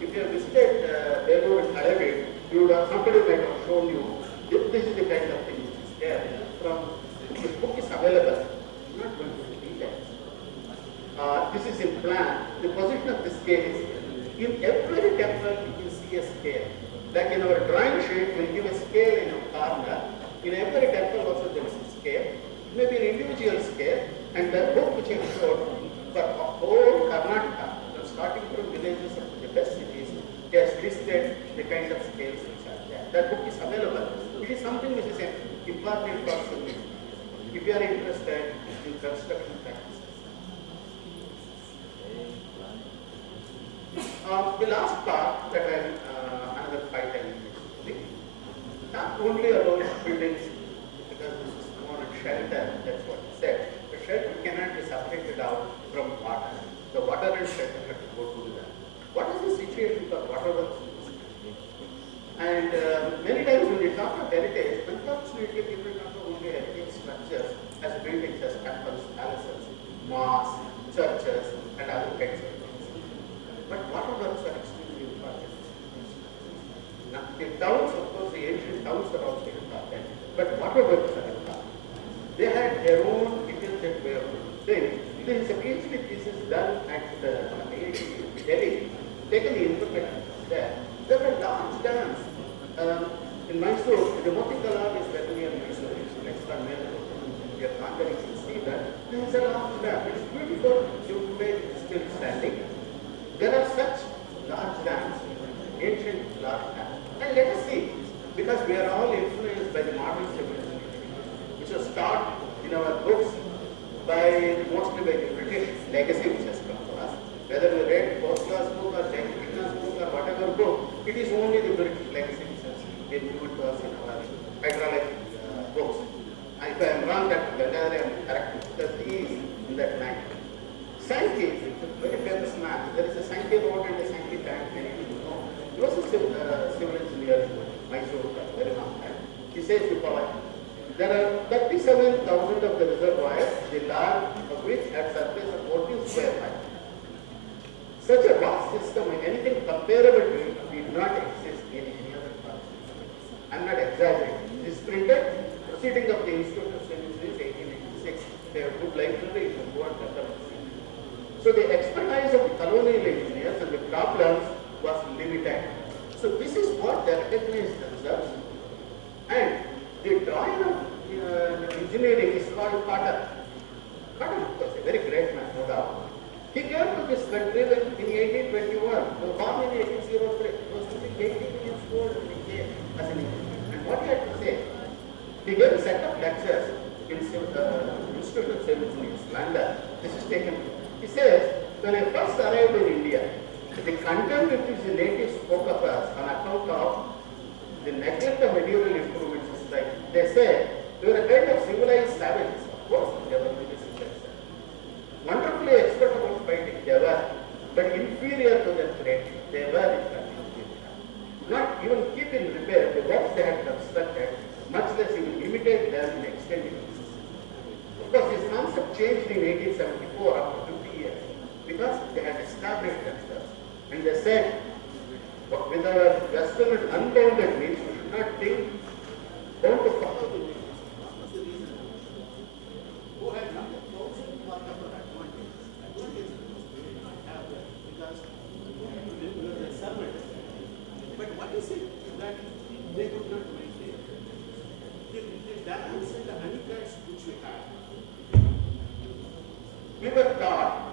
If you have visited Belur and Halavid, you would have, somebody might have shown you, this is the kind of thing which is there. From this book is available, I'm not going to the details. This is in plan. The position of the scale is here. In every temple, you will see a scale. Like in our drawing sheet, we'll give a scale in showed for whole Karnataka, starting from villages up to the best cities, he has listed the kind of scales which are there. That book is available. It is something which is important for students if you are interested in construction practices. The last part that I another 5-10 minutes, not only about buildings, because this is more a shelter, that's what he said. The shelter cannot be separated out from water. The water and shelter have to go together. What is the situation for water works? And many times when we talk of heritage, unfortunately people talk of only heritage structures as buildings, as temples, palaces, mosques, churches, and other kinds of things. But water works are extremely important. Now, the towns, of course, the ancient towns are also important, but water works are important. They had their own intelligent way of doing. There is a PhD thesis done at IIT Delhi, taken the information there. There were large dams in Mysore. The Motikala is very near Mysore. It's next door near your country. You can see that. There is a large dam. It's beautiful. Today it's still standing. There are such large dams, ancient large dams. And let us see, because we are all influenced by the modern civilization, which was taught in our books mostly by the British legacy which has come to us. Whether we read first class book or second class book or whatever book, it is only the British legacy which has been given to us in our hydraulic books. And if I am wrong, that I am correct, because he is in that line. Sankey, very famous man. There is a Sankey road and a Sankey tank. He was a civil engineer in Mysore for a very long time. He says the following: there are 37,000 of the reservoirs, the large of which had surface of 14 square miles. Such a vast system, anything comparable to it, did not exist in any other part. I am not exaggerating. This printed Proceeding of the Institute of Civil Engineers, 1886. They have good library, you can go and look up. So the expertise of the colonial engineers and the problems was limited. So this is what they recognized themselves. And the drawing of engineering is called Carter. Carter, of course, a very great man, no doubt. He came to this country in 1821. He was born in 1803. He was 18 years old when he came as an engineer. And what he had to say, he gave a set of lectures in Institute of Civil Engineers, London. This is taken. He says, when I first arrived in India, the contempt which the natives spoke of us on account of the neglect of medieval improvements is like, they say, we were a kind of civilized savages. Of course, they were really civilized. Wonderfully expert about fighting, they were, but inferior to their threat. They were in fact inferior. Not even keep in repair the works they had constructed, much less even imitate them in extending it. Of course, this concept changed in 1874 after 50 years, because they had established themselves. And they said, with our Western unbounded means, we should not think bound to follow the means. What's the reason? Who had not a thousand whatever advantages? Advantages we did not have that, because we were a servant. But what is it that they could not maintain? The dams and the honeycombs which we had. We were taught.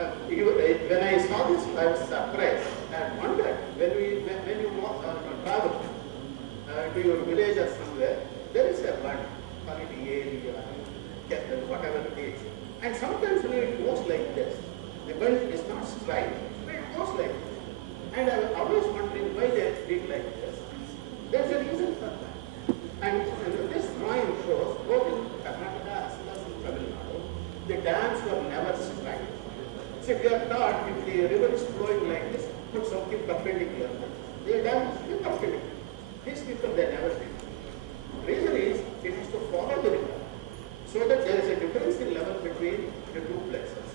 When I saw this, I was surprised and wondered when you walk travel to your village or somewhere, there is a bund, quality area, kettle, whatever it is. And sometimes when it goes like this, the bund is not straight, but it goes like this. And I was always wondering why they did like this. There's a reason for that. And this drawing shows both in Karnataka as well as in Tamil Nadu, the dams were never straight. So if you are taught, if the river is flowing like this, put something perpendicular. The dam is perpendicular. These people, they never did. The reason is, it has to follow the river, so that there is a difference in level between the two places.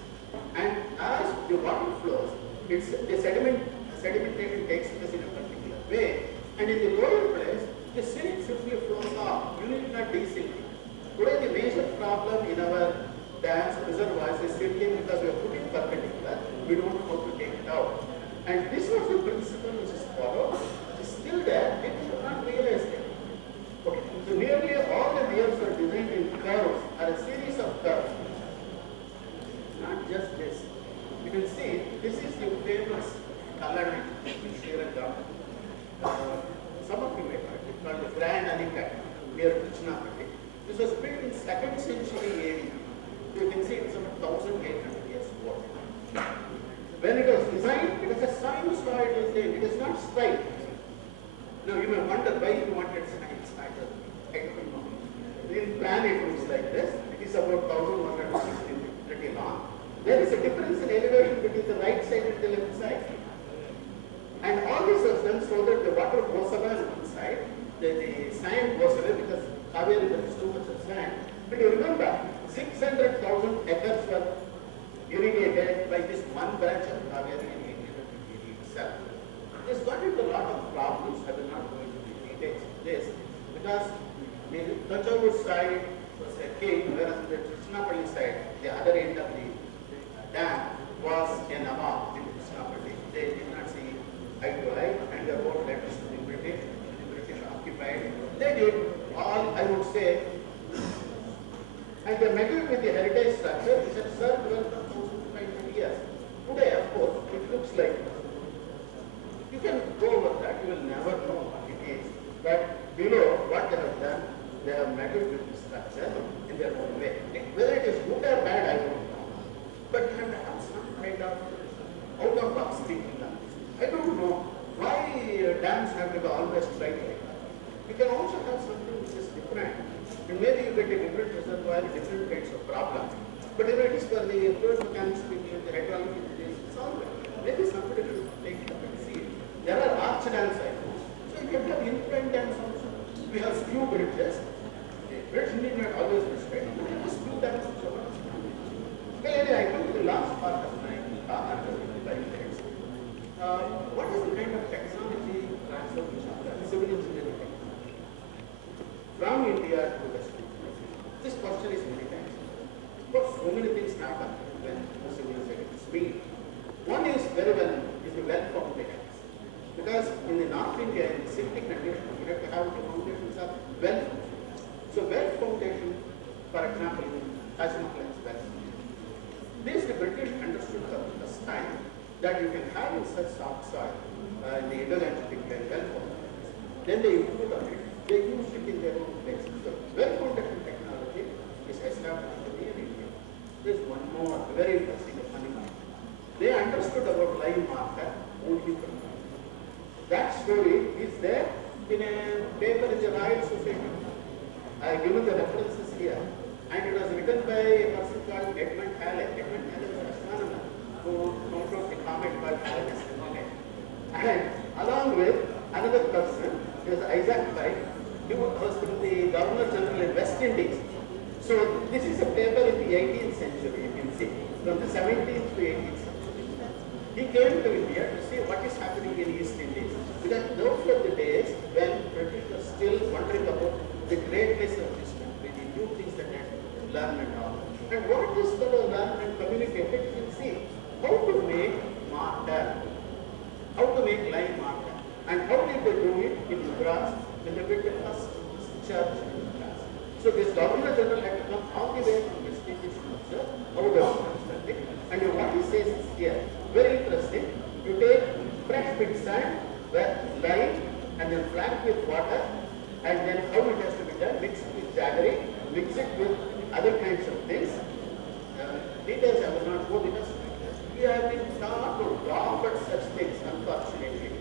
And as the water flows, the sedimentation takes place in a particular way. And in the lower place, the silt simply flows off. You need not descend. Today, the major problem in our dams, reservoirs is silting, because we are putting perpendicular. We don't know how to take it out. And this was the principle which is followed. It is still there. People have not realized it. Okay. So nearly all the weirs are designed in curves, or a series of curves. Not 2nd century AD. You can see it's about 1800 years old. When it was designed, it was a sinusoidal thing. It is not straight. Now you may wonder why you wanted sinusoidal. I don't know. In plan it looks like this. It is about 1160 pretty long. There is a difference in elevation between the right side and the left side. And all this was done so that the water goes away on one side, the sand goes away because Kaveri there is too much of sand. But you remember, 600,000 acres were irrigated by this one branch of Kaveri itself. This got into a lot of problems. I will not go into the details of this because the Tanjavur side was a king, whereas the Krishnapalli side, the other end of the dam, was a Nawab in Krishnapalli. They did not see eye to eye and they wrote letters to the British occupied. They did all, I would say, and they meddled with the heritage structure which had served well for 1,500 years. Today, of course, it looks like you can go over that, you will never know what it is. But below, what they have done, they have meddled with the structure in their own way. Whether it is good or bad, I don't know. But you have to have some kind of out-of-box thinking. I don't know why dams have to be always right like that. You can also have something which is different. And maybe you get a different reservoir, different kinds of problem. But if it is for the fluid mechanics people, the hydraulic engineers, it's all right. Maybe somebody should take it up and see it. There are arch dams, I know. So you can have infant dams also. We have few bridges. The bridge need not always be straight. But there is few dams also. Well, anyway, I come to the last part of my talk. What is the kind of technology transfer which happens? Civil engineering technology from India to West India. This question is many times. But so many things happen when civil engineering is made. One is very well is the well foundations. Because in the North India, in the city condition, you have to have the foundations of well. So well foundation, for example, in Taj Mahal is well. This the British understood for the first time that you can have in such soft soil in the Indo-Gangetic well foundations. Then they improved on it. They used it in their own places. So well foundation technology is established in India. There is one more very interesting funny one. They understood about lime marker only from that story is there in a paper in the Royal Society. I have given the references here. And it was written by a person called Edmund Halley. Edmund Halley was an astronomer who found out the comet called Halley's comet. And along with another person, there was Isaac White, he was from the Governor General in West Indies. So this is a paper in the 18th century, you can see, from the 17th to 18th century. He came to India to see what is happening in East Indies. Because those were the days when British were still wondering about the greatness of this country, the new things that they had learned and all. And what this fellow learned and communicated, you can see how to make mortar, how to make lime mortar. And how did they do it in Madras when they built the first church in Madras. So this Governor General had to come all the way from West Indies to observe how they were constructing. And what he says is here, very interesting, you take fresh bit sand, lime, and then flank with water, and then how it has to be done, mix it with jaggery, mix it with other kinds of things. Details I will not go because we have been taught to draw but such things, unfortunately.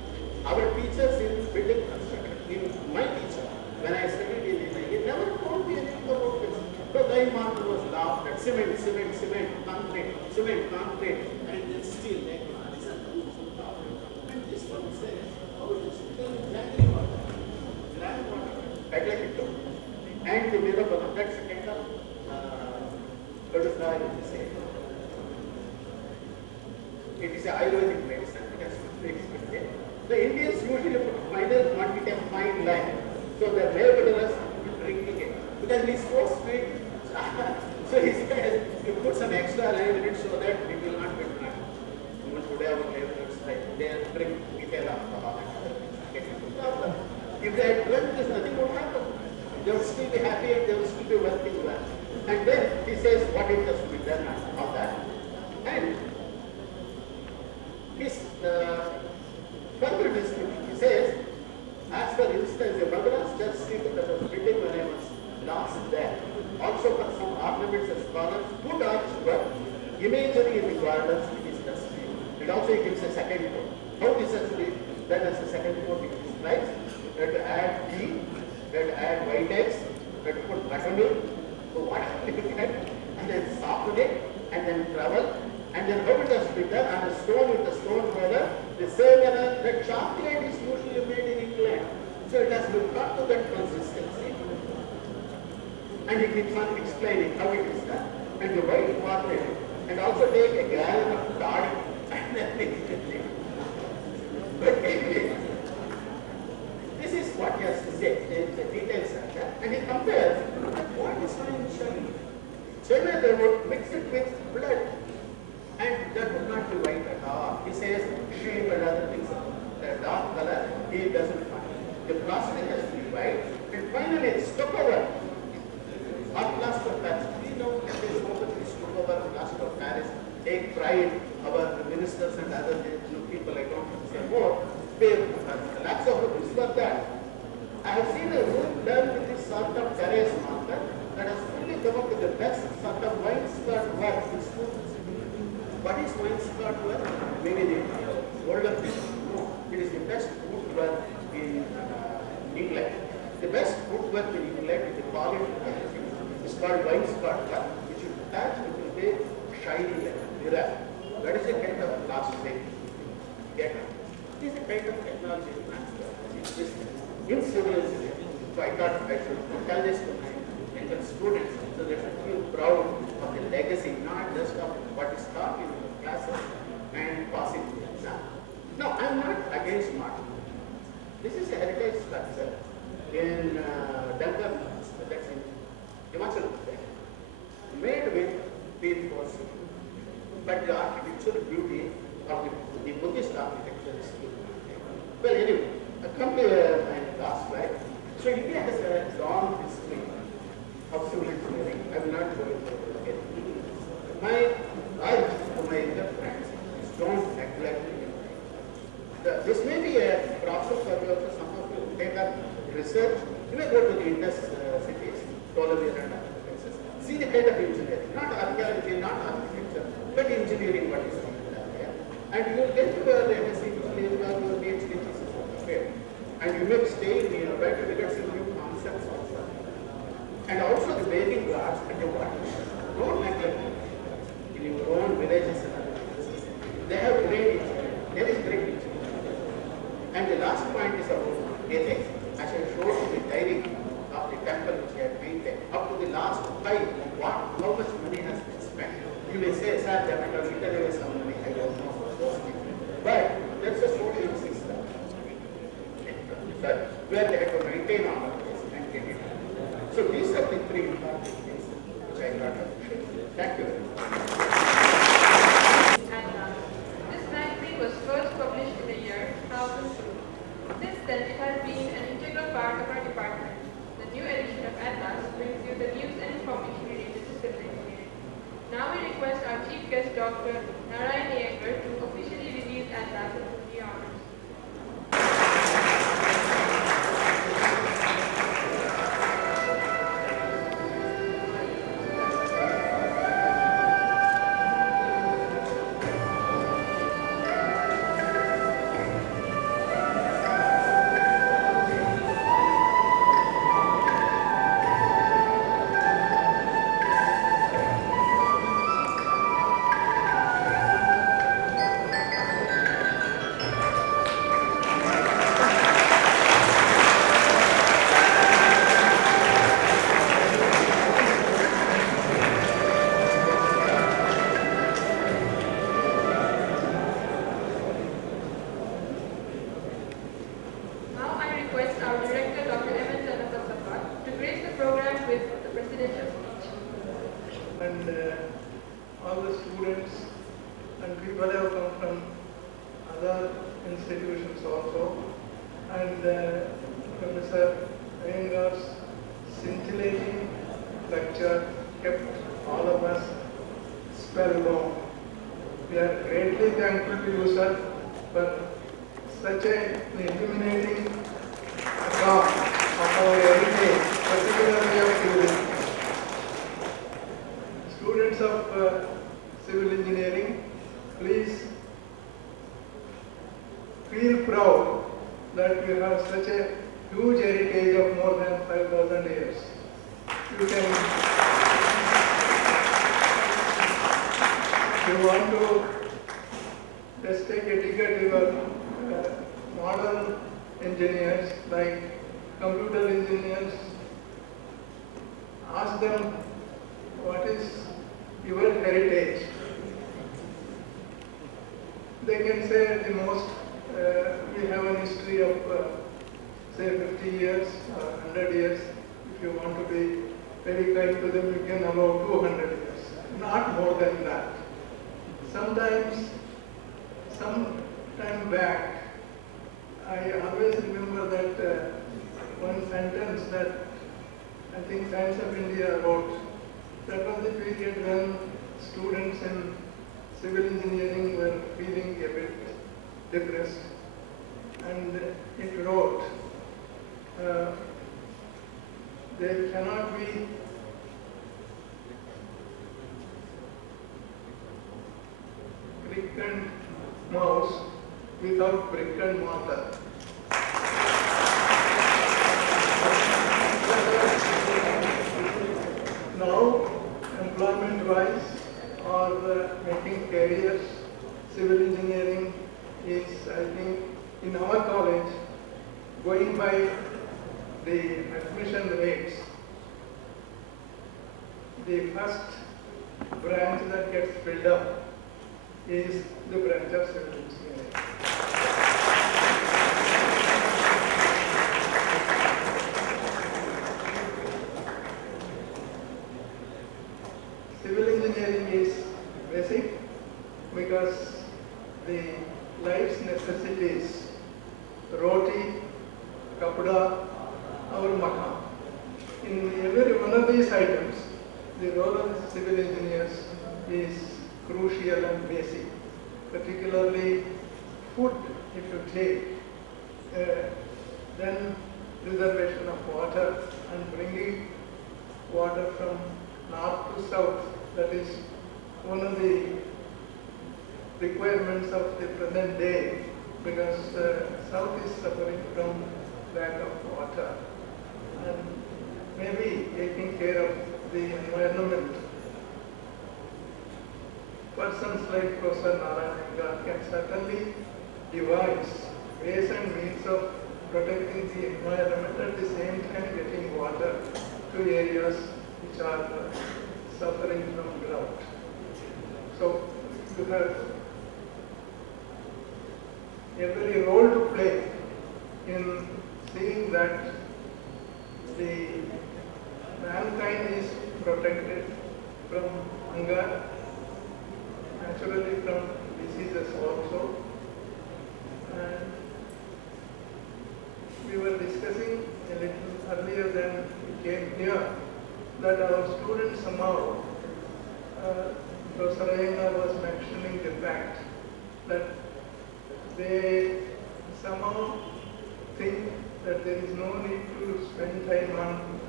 Our teachers in building construction, even my teacher, when I studied in India, he never told me anything about this. So lime mortar was laughed at cement, concrete, and then steel. And this one says, how it is jaggery water, groundwater, I'd like it to. And the middle of that's a kind of butterfly, it is an Ayurvedic medicine, it has to be explained. The Indians usually put minor quantity of fine lime, so the laborers drinking it. Because it is so sweet, so he says, you put some extra lime in it so that it will not get drunk. Even today our laborers, they drink retail alcohol and get into problem. If they had drunk this, nothing would happen. They would still be happy and they would still be working well. And then he says what it has to be done and all that. And his further description, he says, as for instance, the Madras Church steeple that was built when I was last there, also for some ornaments and scholars, good artwork, imagery in the gardens, it is necessary. It also gives a second tone. How this has to be done as a second tone, it describes. You have to add tea, you have to add white eggs, you have to put buttermilk, so what and then soften it, and then travel, and then how it has to be done on a stone with a stone roller, the same manner that chocolate is usually made in England. So it has been got to that consistency. And he keeps on explaining how it is done. And the white water, and also take a gallon of toddy and then mix it. But anyway, this is what he has to say. The details are there. And he compares what is in China. China, they would mix it with blood. And that would not be white at all. He says shape and other things. The dark color, he doesn't find. The plastic has to be white. And finally, stopover. Or plaster of Paris. We know that they spoke of stopover, plaster of Paris. Take pride, our ministers and other people, I don't say more, pay lakhs of rupees for that. I have seen a room done with this sort of terrace marker that has really come up with the best sort of wainscot work in schools. What is wainscot work? Maybe the older people know. It is the best woodwork in England. The best woodwork in England is the polished wood. It's called wainscot work, which you touch, it will be shiny like a mirror. That is a kind of plastic. Get it? It is a kind of technology transfer. In civil engineering. So I thought I should tell this to my younger students so they should feel proud of the legacy, not just of what is taught in the classes and passing the exam. Now, I am not against marking. This is a heritage structure in Tumkur, that's in Himachal Pradesh, made with reinforced. But the architectural beauty of the Buddhist architecture is still. Well, anyway, I come to my last slide. So India has a long history of civil engineering. I will not go into it again. My urge to my younger friends is don't neglect it. This may be a process for you also. Some of you take up research. You may go to the Indus cities, Ptolemy and other places. See the kind of engineering, not archaeology, not architecture, but engineering what is there. And you will get your MSc, your PhD thesis. Okay. And you may stay in the university to get some new concepts also. And also the bathing guards and the water. Don't neglect it. In your own villages and other places. They have great engineering. There is great engineering. And the last point is about ethics. As I showed you the diary of the temple which I had maintained, up to the last pipe, how much money has been spent. You may say, sir, they might have eaten away some money. I don't know for those things. But that's a social system. Where they have to maintain all of this and get it. So these are the three important things which I thought I would share. Thank you very much. This magazine was first published in the year 2002. Since then, it has been an integral part of our department. The new edition of Atlas brings you the news and information related to civil engineering. Now we request our chief guest, Dr. Narayan Iyengar, to officially release Atlas and do the honors. And all the students and people have come from other institutions also. And Professor Iyengar's scintillating lecture kept all of us spellbound. We are greatly thankful to you, sir, for such an illuminating account of our heritage, particularly of tourism. students of civil engineering, please feel proud that you have such a huge heritage of more than 5,000 years. You can, if you want to just take a ticket, your modern engineers like computer engineers, ask them what is your heritage. They can say the most, we have a history of say 50 years or 100 years. If you want to be very kind to them, you can allow 200 years, not more than that. Sometimes, some time back, I always remember that one sentence that I think Times of India wrote. That was the period when students in civil engineering were feeling a bit depressed. And it wrote, there cannot be brick and mouse without brick and mortar. Now, employment-wise or making careers, civil engineering is, I think, in our college, going by the admission rates, the first branch that gets filled up is the branch of civil engineering. Civil engineering is basic because the life's necessities, roti, kapda, or maha. In every one of these items, the role of civil engineers is crucial and basic. Particularly food, if you take, then reservation of water and bringing water from north to south. That is one of the requirements of the present day, because south is suffering from lack of water, and maybe taking care of the environment. Persons like Professor Narayana can certainly devise ways and means of protecting the environment, at the same time getting water to areas which are suffering from drought. So you have a very role to play in seeing that the mankind is protected from hunger, naturally from diseases also. And we were discussing a little earlier than we came here that our students somehow, Professor Iyengar was mentioning the fact that they somehow think that there is no need to spend time on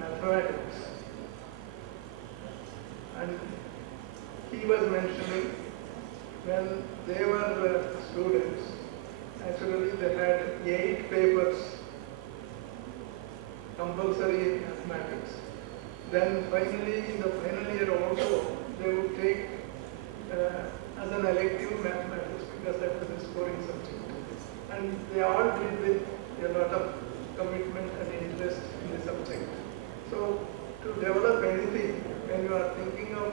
mathematics. And he was mentioning when they were students, actually they had 8 papers compulsory in mathematics. Then finally in the final year also they would take as an elective mathematics because that was a scoring subject. And they all did with a lot of commitment and interest in the subject. So to develop anything, when you are thinking of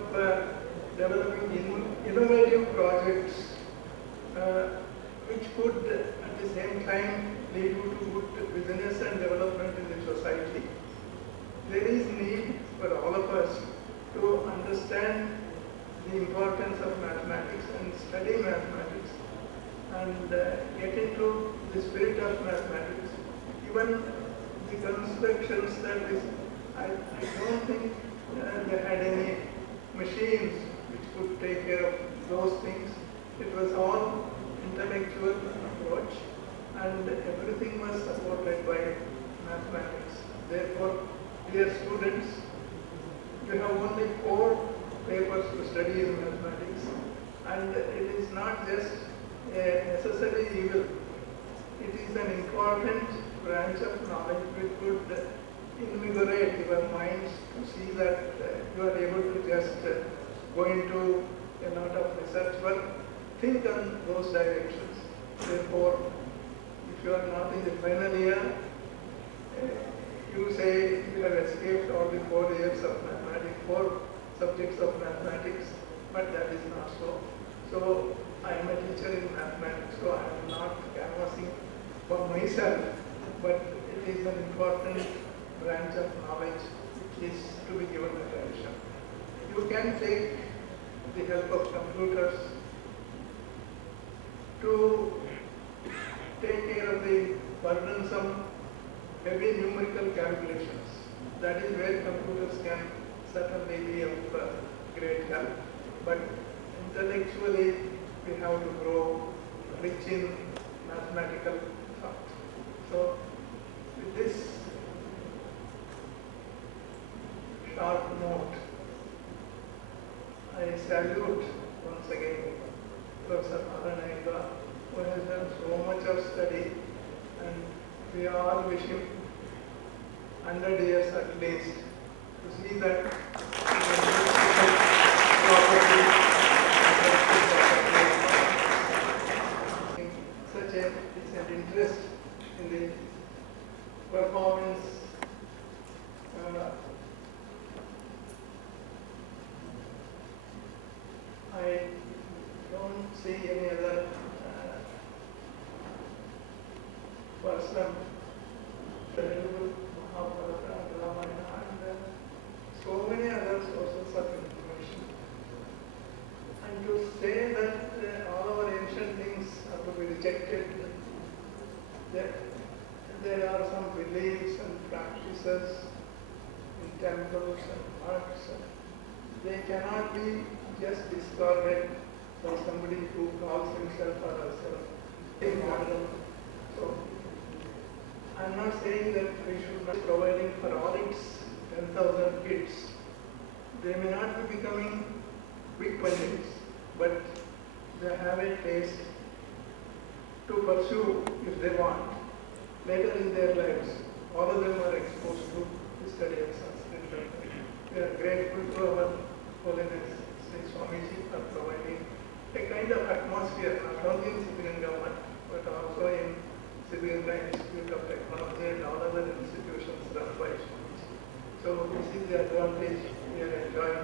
developing innovative projects which could at the same time lead you to good business and development in the society, there is need for all of us to understand the importance of mathematics and study mathematics and get into the spirit of mathematics. Even the constructions that is, I don't think they had any machines which could take care of those things. It was all intellectual approach and everything was supported by mathematics. Therefore, dear students, you have only 4 papers and it is not just a necessary evil. It is an important branch of knowledge which could invigorate your minds to see that you are able to just go into a lot of research work, think on those directions. Therefore, if you are not in the final year, you say you have escaped all the 4 years of mathematics, 4 subjects of mathematics, but that is not so. So I am a teacher in mathematics, so I am not canvassing for myself, but it is an important branch of knowledge which is to be given attention. You can take the help of computers to take care of the burdensome, heavy numerical calculations. That is where computers can certainly be of great help. But intellectually, we have to grow rich in mathematical thought. So, with this short note, I salute once again Professor Naranayana, who has done so much of study, and we all wish him 100 years at least to see that he can properly such a decent interest in the performance. I don't see any other person available, Mahabharata, Ramayana, and so many other sources of information. And to say that all our ancient things are to be rejected, there are some beliefs and practices in temples and arts. They cannot be just discarded by somebody who calls himself or herself a modern. So, I am not saying that we should not be providing for all its 10,000 kids. They may not be becoming big pundits, but they have a taste to pursue if they want. Later in their lives, all of them are exposed to the study of Sanskrit. We are grateful to our Holiness Sri Swamiji for providing a kind of atmosphere, not only in civilian government, but also in Civilian Institute of Technology and all other institutions run by Swamiji. So this is the advantage we are enjoying.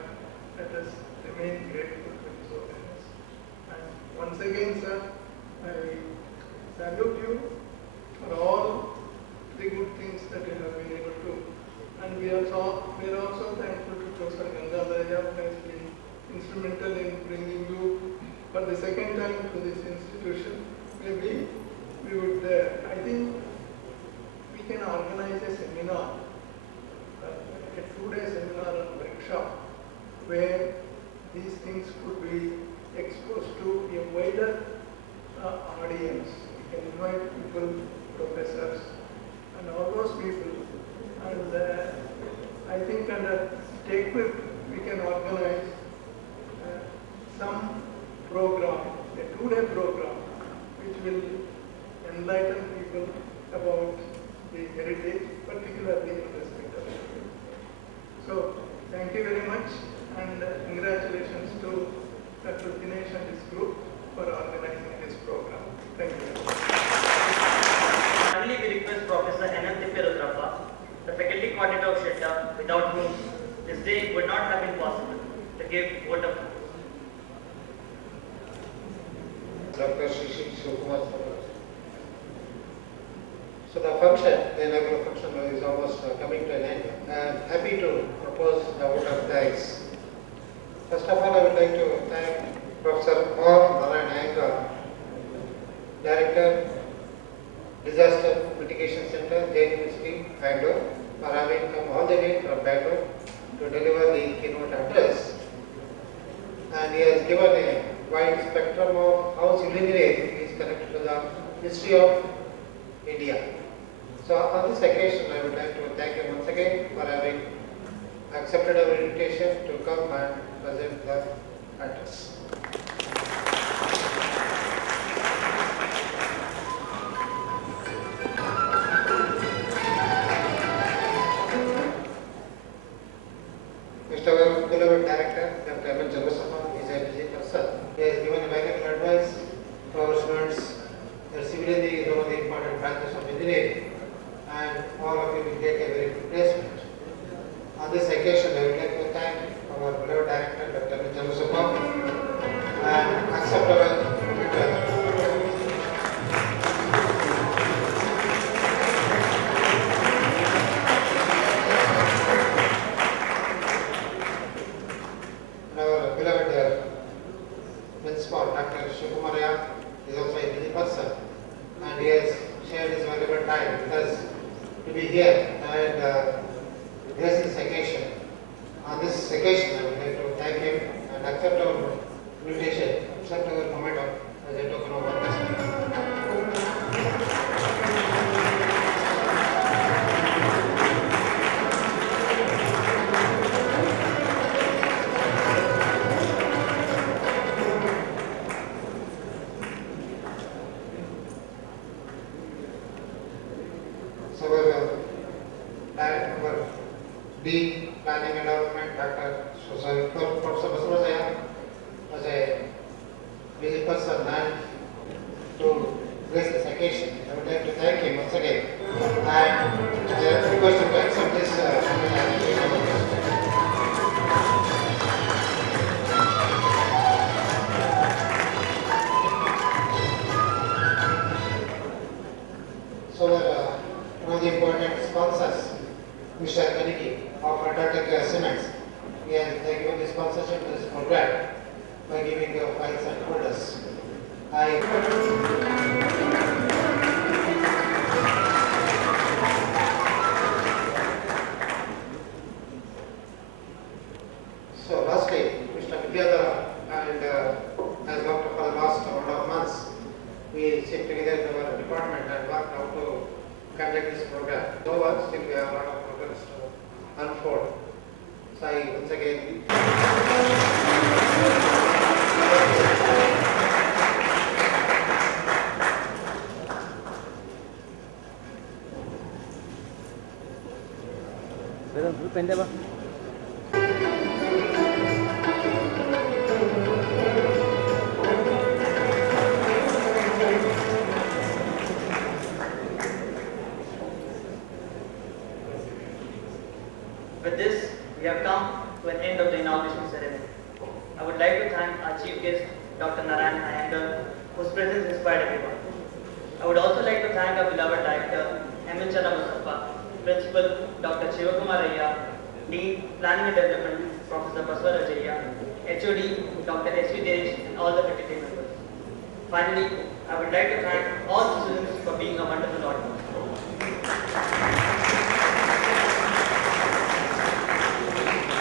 Let us remain grateful to His Holiness. And once again, sir, I salute you for all the good things that you have been able to. And we are also thankful to Professor Gangadharya, who has been instrumental in bringing you for the second time to this institution. Maybe we would, I think we can organize a seminar, a 2-day seminar or workshop, where these things could be exposed to a wider audience. We can invite people, professors, and all those people. And I think under TakeWhip we can organize some program, a 2-day program, which will enlighten people about the heritage, particularly in respect of it. So, thank you very much, and congratulations to Dr. Dinesh and his group for organizing this program. Thank you. Finally, we request Professor Rudrappa, the faculty coordinator of SHELTER, without whom this day would not have been possible, to give vote of thanks. Dr. Shishi Shivakumar. So the function, the inaugural function is almost coming to an end. I am happy to propose the vote of thanks. First of all, I would like to thank Professor R. Narayan, Director, Disaster Mitigation Center, Jain University, Bangalore, for having come all the way from Bangalore to deliver the keynote address. And he has given a wide spectrum of how civil engineering is connected to the history of India. So on this occasion, I would like to thank him once again for having accepted our invitation to come and present the address. Next, our beloved director, Dr. M. Jagosapa, is a busy person. He has given valuable advice to our students that civil engineering is one of the important branches of engineering, and all of you will get a very good placement. On this occasion, I would like to thank our beloved director, Dr. M. Jagosapa, and accept our principal, Dr. is also a busy person, and he has shared his valuable time with us to be here and grace this occasion. On this occasion, I would like to thank him and accept our invitation, accept our comment as a token of our respect. So our Dean, Planning and Development, Dr. Professor Basavajaya, was a busy person, and to grace this occasion, I would like to thank him once again and request him to accept this So one of the important sponsors, Mr. Kaniki of Karnataka Cements, he has given the sponsorship to this program by giving the files and folders. So lastly, Mr. Vidyadhara and has worked for the last couple of months. We sit together in our department and work how to conduct this program. No work, still we have a lot of programs to unfold. So I once again With this, we have come to an end of the inauguration ceremony. I would like to thank our chief guest, Dr. Narayan Iyengar, whose presence inspired everyone. I would also like to thank our beloved director, M. Musaffa, Principal, Dr. Shivakumar Ayya, Dean, Planning and Development, Professor Basvarajaya, HOD, Dr. S.V. Desh, and all the faculty members. Finally, I would like to thank all the students for being a wonderful audience.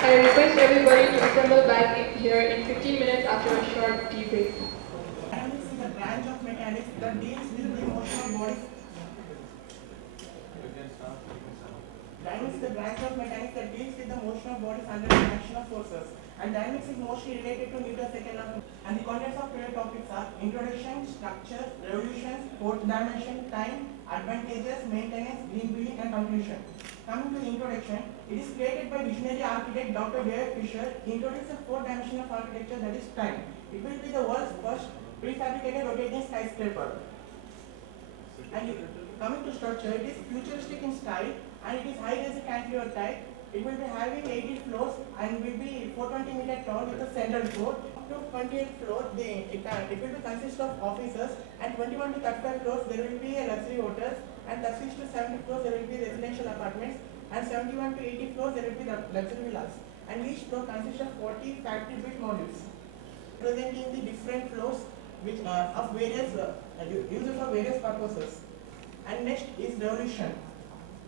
I request everybody to assemble back here in 15 minutes after a short tea break. Dynamics is a branch of mechanics that deals with the motion of bodies. Dynamics is a branch of mechanics that deals with the motion of bodies under the action of forces. And dynamics is mostly related to Newton's second law. And the contents of today's topics are introduction, structure, revolutions, fourth dimension, time, advantages, maintenance, green building, and conclusion. Coming to the introduction, it is created by visionary architect Dr. David Fisher. He introduced the fourth dimension of architecture, that is time. It will be the world's first prefabricated rotating skyscraper. And coming to structure, it is futuristic in style and it is high-risk cantilever type. It will be having 80 floors and will be 420 meters tall with a central floor. Up to 28 floors, it will be consist of offices, and 21 to 35 floors there will be a luxury hotels, and 36 to 70 floors there will be residential apartments, and 71 to 80 floors there will be luxury villas. And each floor consists of 40 factory-built modules, representing the different floors which of various used for various purposes. And next is revolution.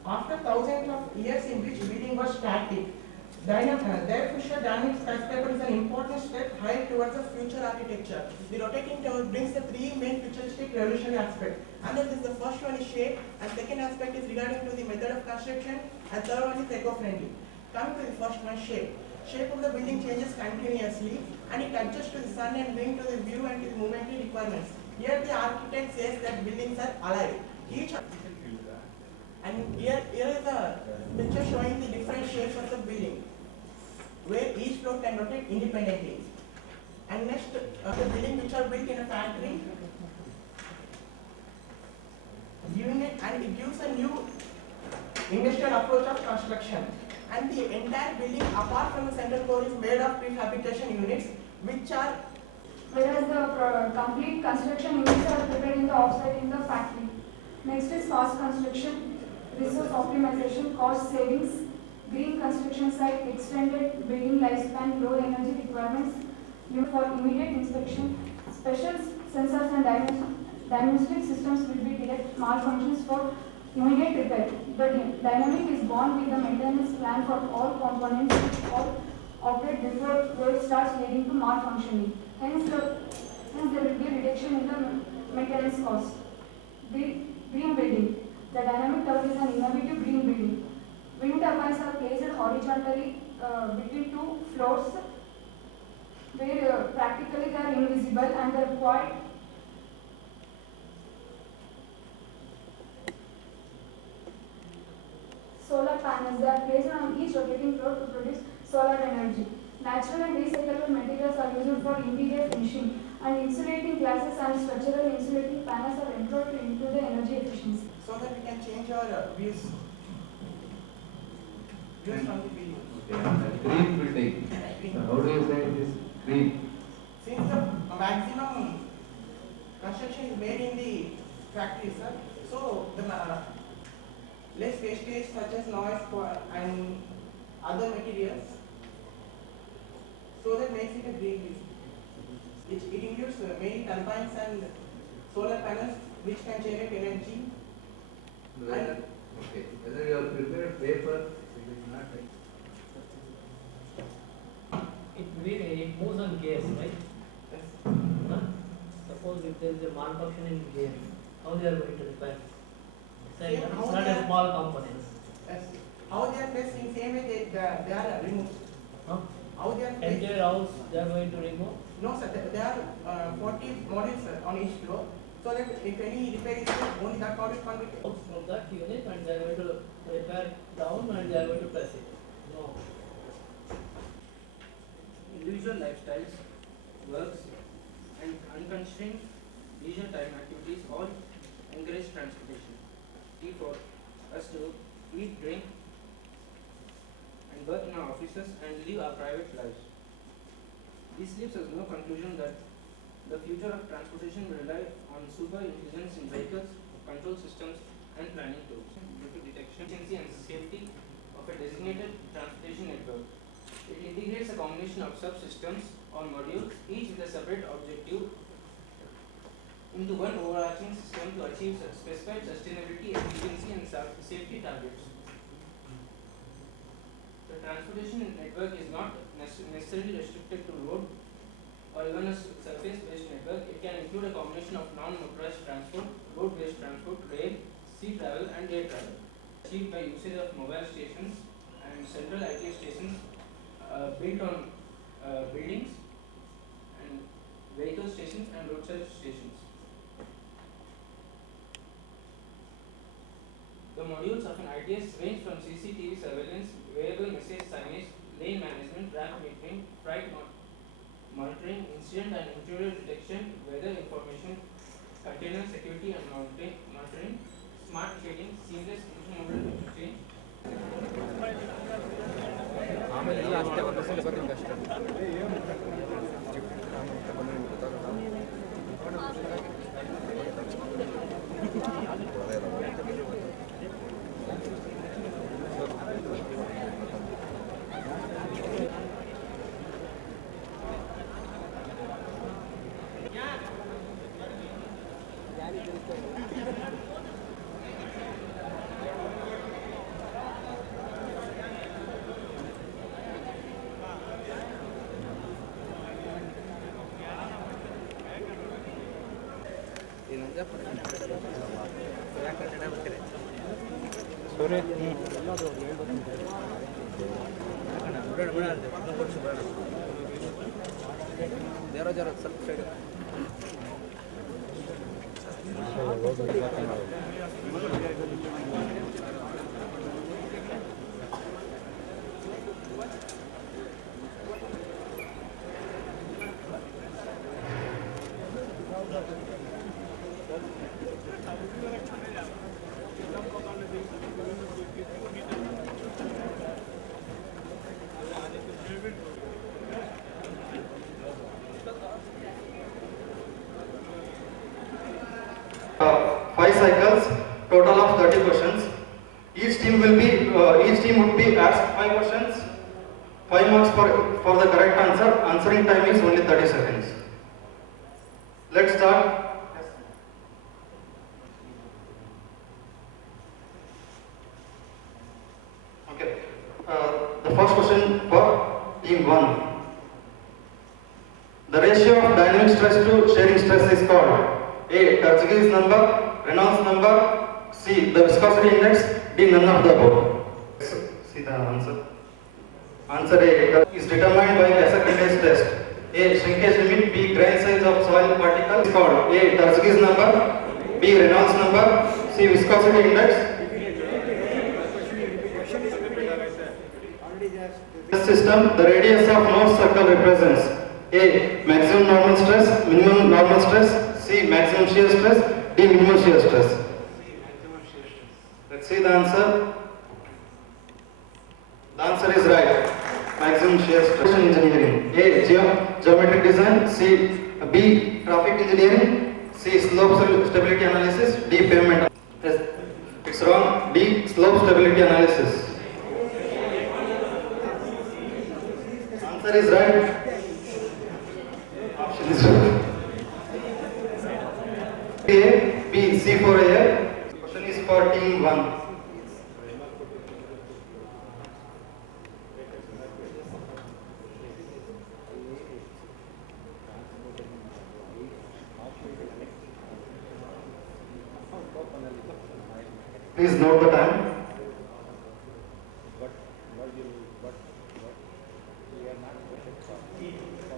After thousands of years in which building was static, Fisher dynamic skyscraper is an important step high towards the future architecture. The rotating tower brings the three main futuristic revolutionary aspects. And that is the first one is shape, and second aspect is regarding to the method of construction, and third one is eco-friendly. Coming to the first one, shape. Shape of the building changes continuously, and it adjusts to the sun and wind to the view and to the momentary requirements. Here the architect says that buildings are alive. And here is a picture showing the different shapes of the building. where each floor can rotate independently. And next, the buildings which are built in a factory, giving it, and it gives a new industrial approach of construction. And the entire building, apart from the central core, is made of prefabrication units, which are, whereas the complete construction units are prepared in the offsite in the factory. Next is fast construction, resource optimization, cost savings, green construction site, extended building lifespan, low energy requirements, for immediate inspection, special sensors and diagnostic systems will be detect malfunctions for immediate repair. The dynamic is born with the maintenance plan for all components which all operate before work starts leading to malfunctioning. Hence there will be a reduction in the maintenance cost. Green building. The dynamic tower is an innovative green building. Wind turbines are placed horizontally between two floors where practically they are invisible and they are required solar panels. They are placed on each rotating floor to produce solar energy. Natural and recyclable materials are used for interior finishing, and insulating glasses and structural insulating panels are employed to improve the energy efficiency. so that we can change our views from the building. Green building. So how do you say it is green? Since the maximum construction is made in the factory, sir, so the less wastage such as noise and other materials, so that makes it a green building. It includes mainly turbines and solar panels which can generate energy. Okay, whether you have prepared paper, it is not right. It moves on gears, right? Yes. Suppose if there is a malfunction in gear, how they are going to repair? It's Yeah, not a small component. Yes. How they are placed in same way they are removed. Huh? How they are placed? Entire house they are going to remove? No, sir. There are 40 modules, sir, on each floor. So that if any repair is made, only that module can be taken. From that unit and they are going to repair down and they are going to press it. No. Individual lifestyles, works, and unconstrained leisure time activities all encourage transportation. Key for us to eat, drink, and work in our offices and live our private lives. This leaves us no conclusion that the future of transportation will rely on super intelligence in vehicles, control systems, and planning tools due to detection, efficiency, and safety of a designated transportation network. It integrates a combination of subsystems or modules, each with a separate objective, into one overarching system to achieve specified sustainability, efficiency, and safety targets. The transportation network is not necessarily restricted to road or even a surface-based network. It can include a combination of non-motorized transport, road-based transport, rail, sea travel, and air travel, achieved by usage of mobile stations and central IT stations built on buildings and vehicle stations and roadside stations. The modules of an ITS range from CCTV surveillance, variable message signage, lane management, ramp metering, freight monitoring, incident and intruder detection, weather information, container security and monitoring, smart shading, seamless intermodal interchange. cycles, total of 30 questions. Each team would be asked 5 questions, 5 marks for the correct answer. Answering time is only 30 seconds. Let's start. Okay. The first question for team 1. The ratio of dynamic stress to shearing stress is called A. Turge's number, Reynolds number, C. The viscosity index, D. None of the above. See the answer. Answer A is determined by a second test. A. Shrinkage limit, B. Grain size of soil particle is called A. Turge's number, B. Reynolds number, C. Viscosity index. This system, the radius of no circle represents A. Maximum normal stress, minimum normal stress, C. Maximum shear stress, D. Minimum shear stress. Let's see the answer. The answer is right. Maximum shear stress. Engineering. A. Geometric design, C. B. Traffic engineering, C. Slope stability analysis, D. Pavement. Yes. It's wrong. D. Slope stability analysis. Answer is right. Option is right. A, B, C for A. Question is for team 1. Please note the time.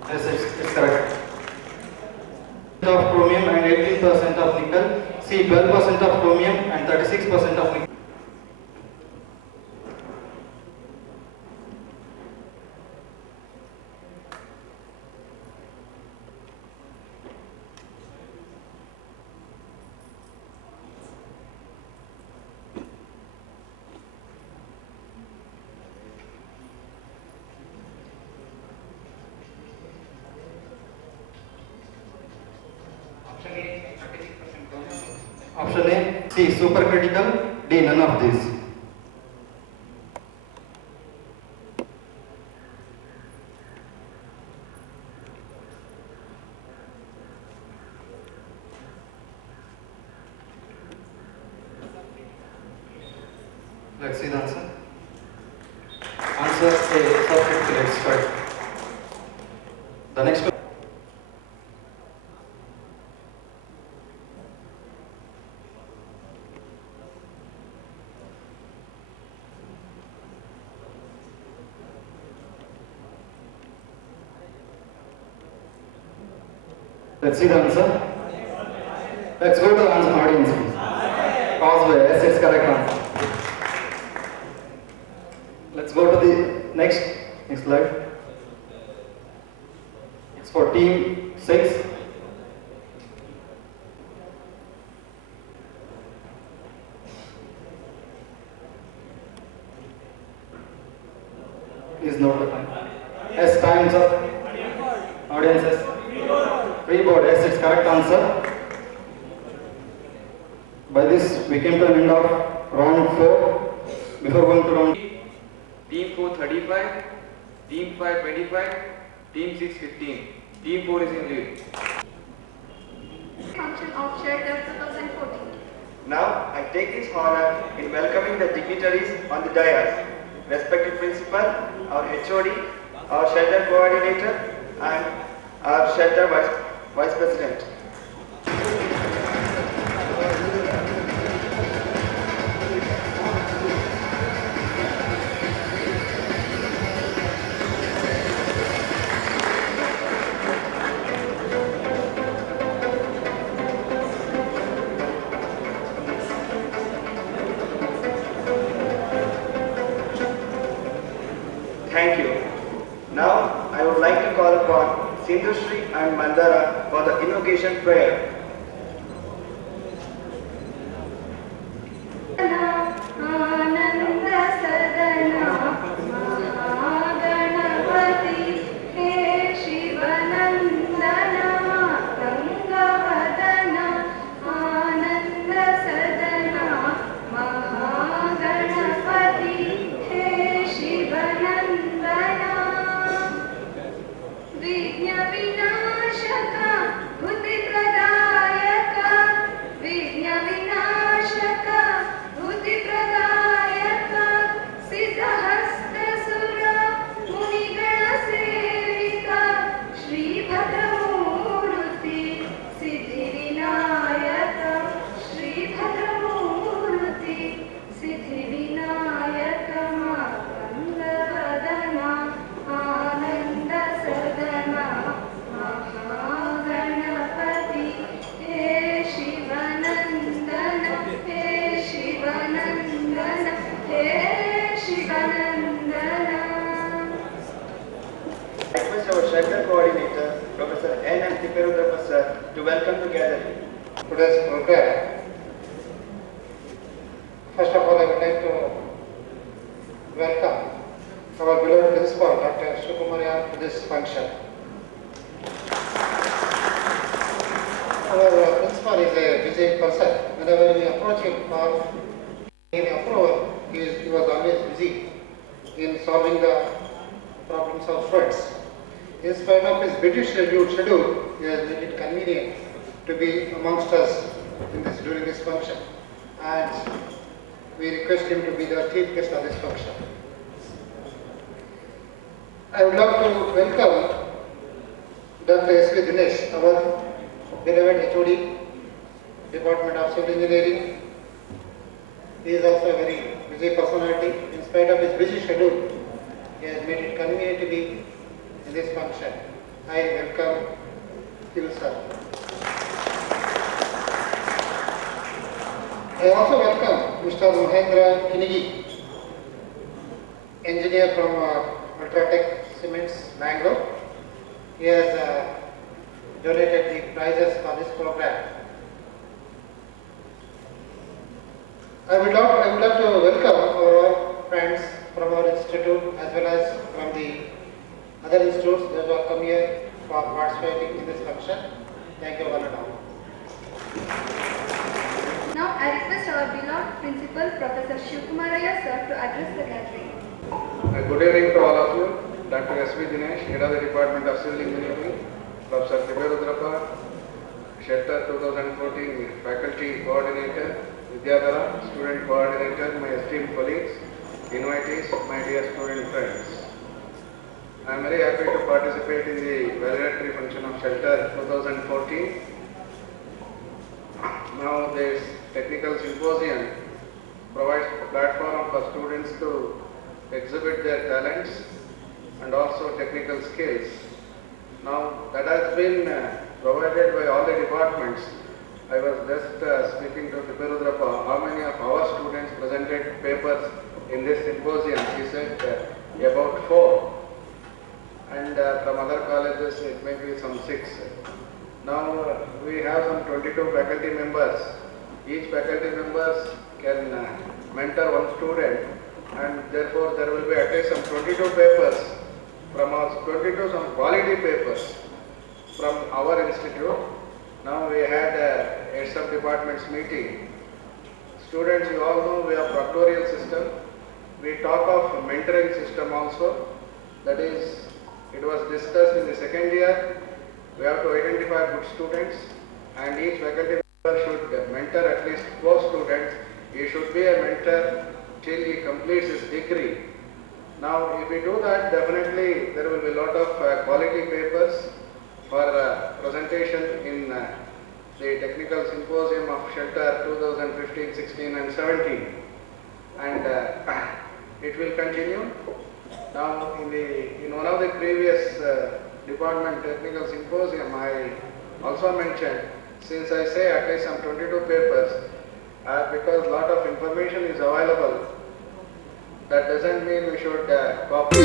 Yes, it's correct. Of chromium and 18% of nickel, C 12% of chromium and 36% of nickel. Option A, C, supercritical, D, none of these. Let's see the answer. Answer A, subcritical, it's right. The next one. Let's see the answer. Let's go to the answer audience. Causeway, yes, it's correct answer. Let's go to the next slide. It's for team 6. Please note the time. Yes, time's up. Audiences. Freeboard, yes, it's correct answer. By this, we came to an end of round 4. Before going to round Team 4 35, Team 5 25, Team 6 15. Team 4 is in lead. Function of SHELTER-2014. Now, I take this honor in welcoming the dignitaries on the dais, respected principal, our HOD, our shelter coordinator, and our shelter vice president. Thank you. Now, I would like to call upon Sindhushri and Mandara for the invocation prayer. Shivanandana, Gangavadana, Ananda Shelter Coordinator, Professor N. M. Tiperudappa sir, to welcome the gathering. Today's program. First of all, I would like to welcome our beloved principal, Dr. Sukumaria, to this function. Our principal is a busy person. Whenever we approach him for any approval, he was always busy in solving the problems of students. In spite of his busy schedule, he has made it convenient to be amongst us during this function. And we request him to be the chief guest of this function. I would love to welcome Dr. S. V. Dinesh, our beloved HOD, Department of Civil Engineering. He is also a very busy personality. In spite of his busy schedule, he has made it convenient to be in this function. I welcome you, sir. I also welcome Mr. Mahendra Kinigi, engineer from Ultratech Cements, Bangalore. He has donated the prizes for this program. I would love to welcome our friends from our institute as well as from the other institutes that have come here for participating in this function. Thank you one and all. Now I request our beloved principal, Professor Shivkumaraya sir, to address the gathering. Good evening to all of you. Dr. S. V. Dinesh, Head of the Department of Civil Engineering, Professor Tiperudappa, SHELTER-2014 Faculty Coordinator, Vidyadhara, Student Coordinator, my esteemed colleagues, invitees, my dear student friends. I am very happy to participate in the valedictory function of SHELTER-2014. Now this technical symposium provides a platform for students to exhibit their talents and also technical skills. Now that has been provided by all the departments. I was just speaking to Tiperudappa, how many of our students presented papers in this symposium? He said about 4. And from other colleges it may be some 6. Now we have some 22 faculty members. Each faculty members can mentor one student, and therefore there will be at least some 22 papers from our 22 some quality papers from our institute. Now we had a heads of departments meeting. Students, you all know we have proctorial system. We talk of mentoring system also. That is, it was discussed in the second year. We have to identify good students, and each faculty member should mentor at least 4 students. He should be a mentor till he completes his degree. Now, if we do that, definitely there will be a lot of quality papers for presentation in the technical symposium of Shelter 2015, 16 and 17. And it will continue. Now, in one of the previous department technical symposium, I also mentioned, since I say at least some 22 papers, because a lot of information is available, that doesn't mean we should copy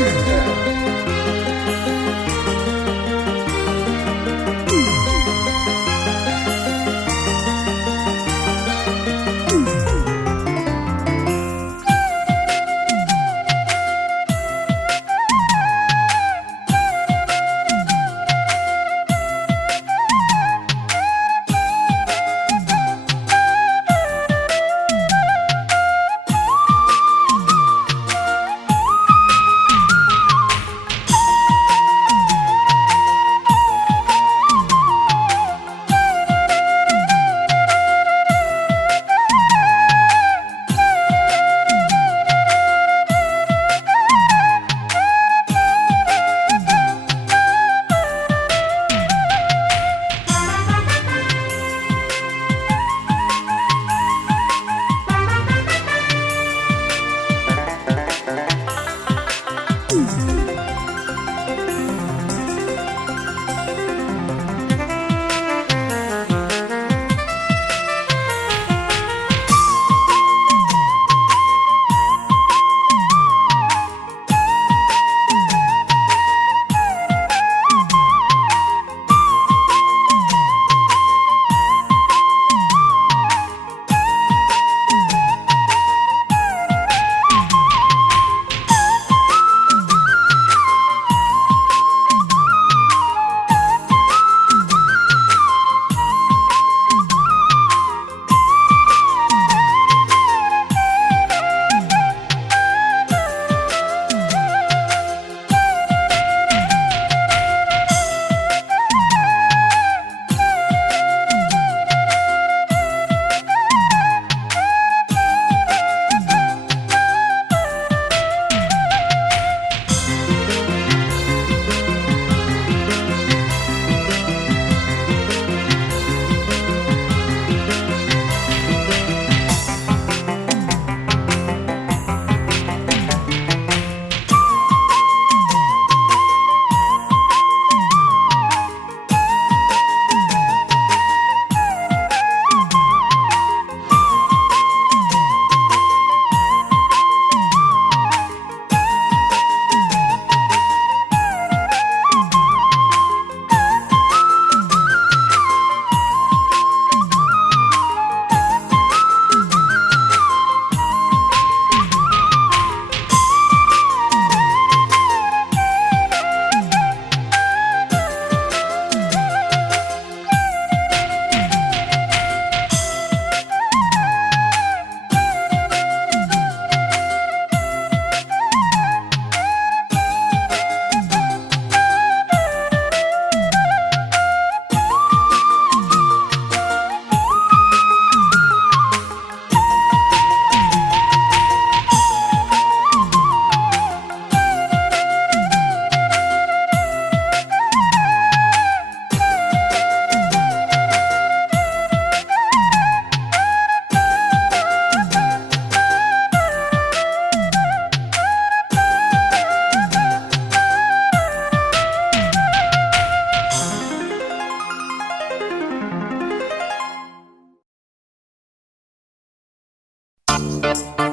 Thank you.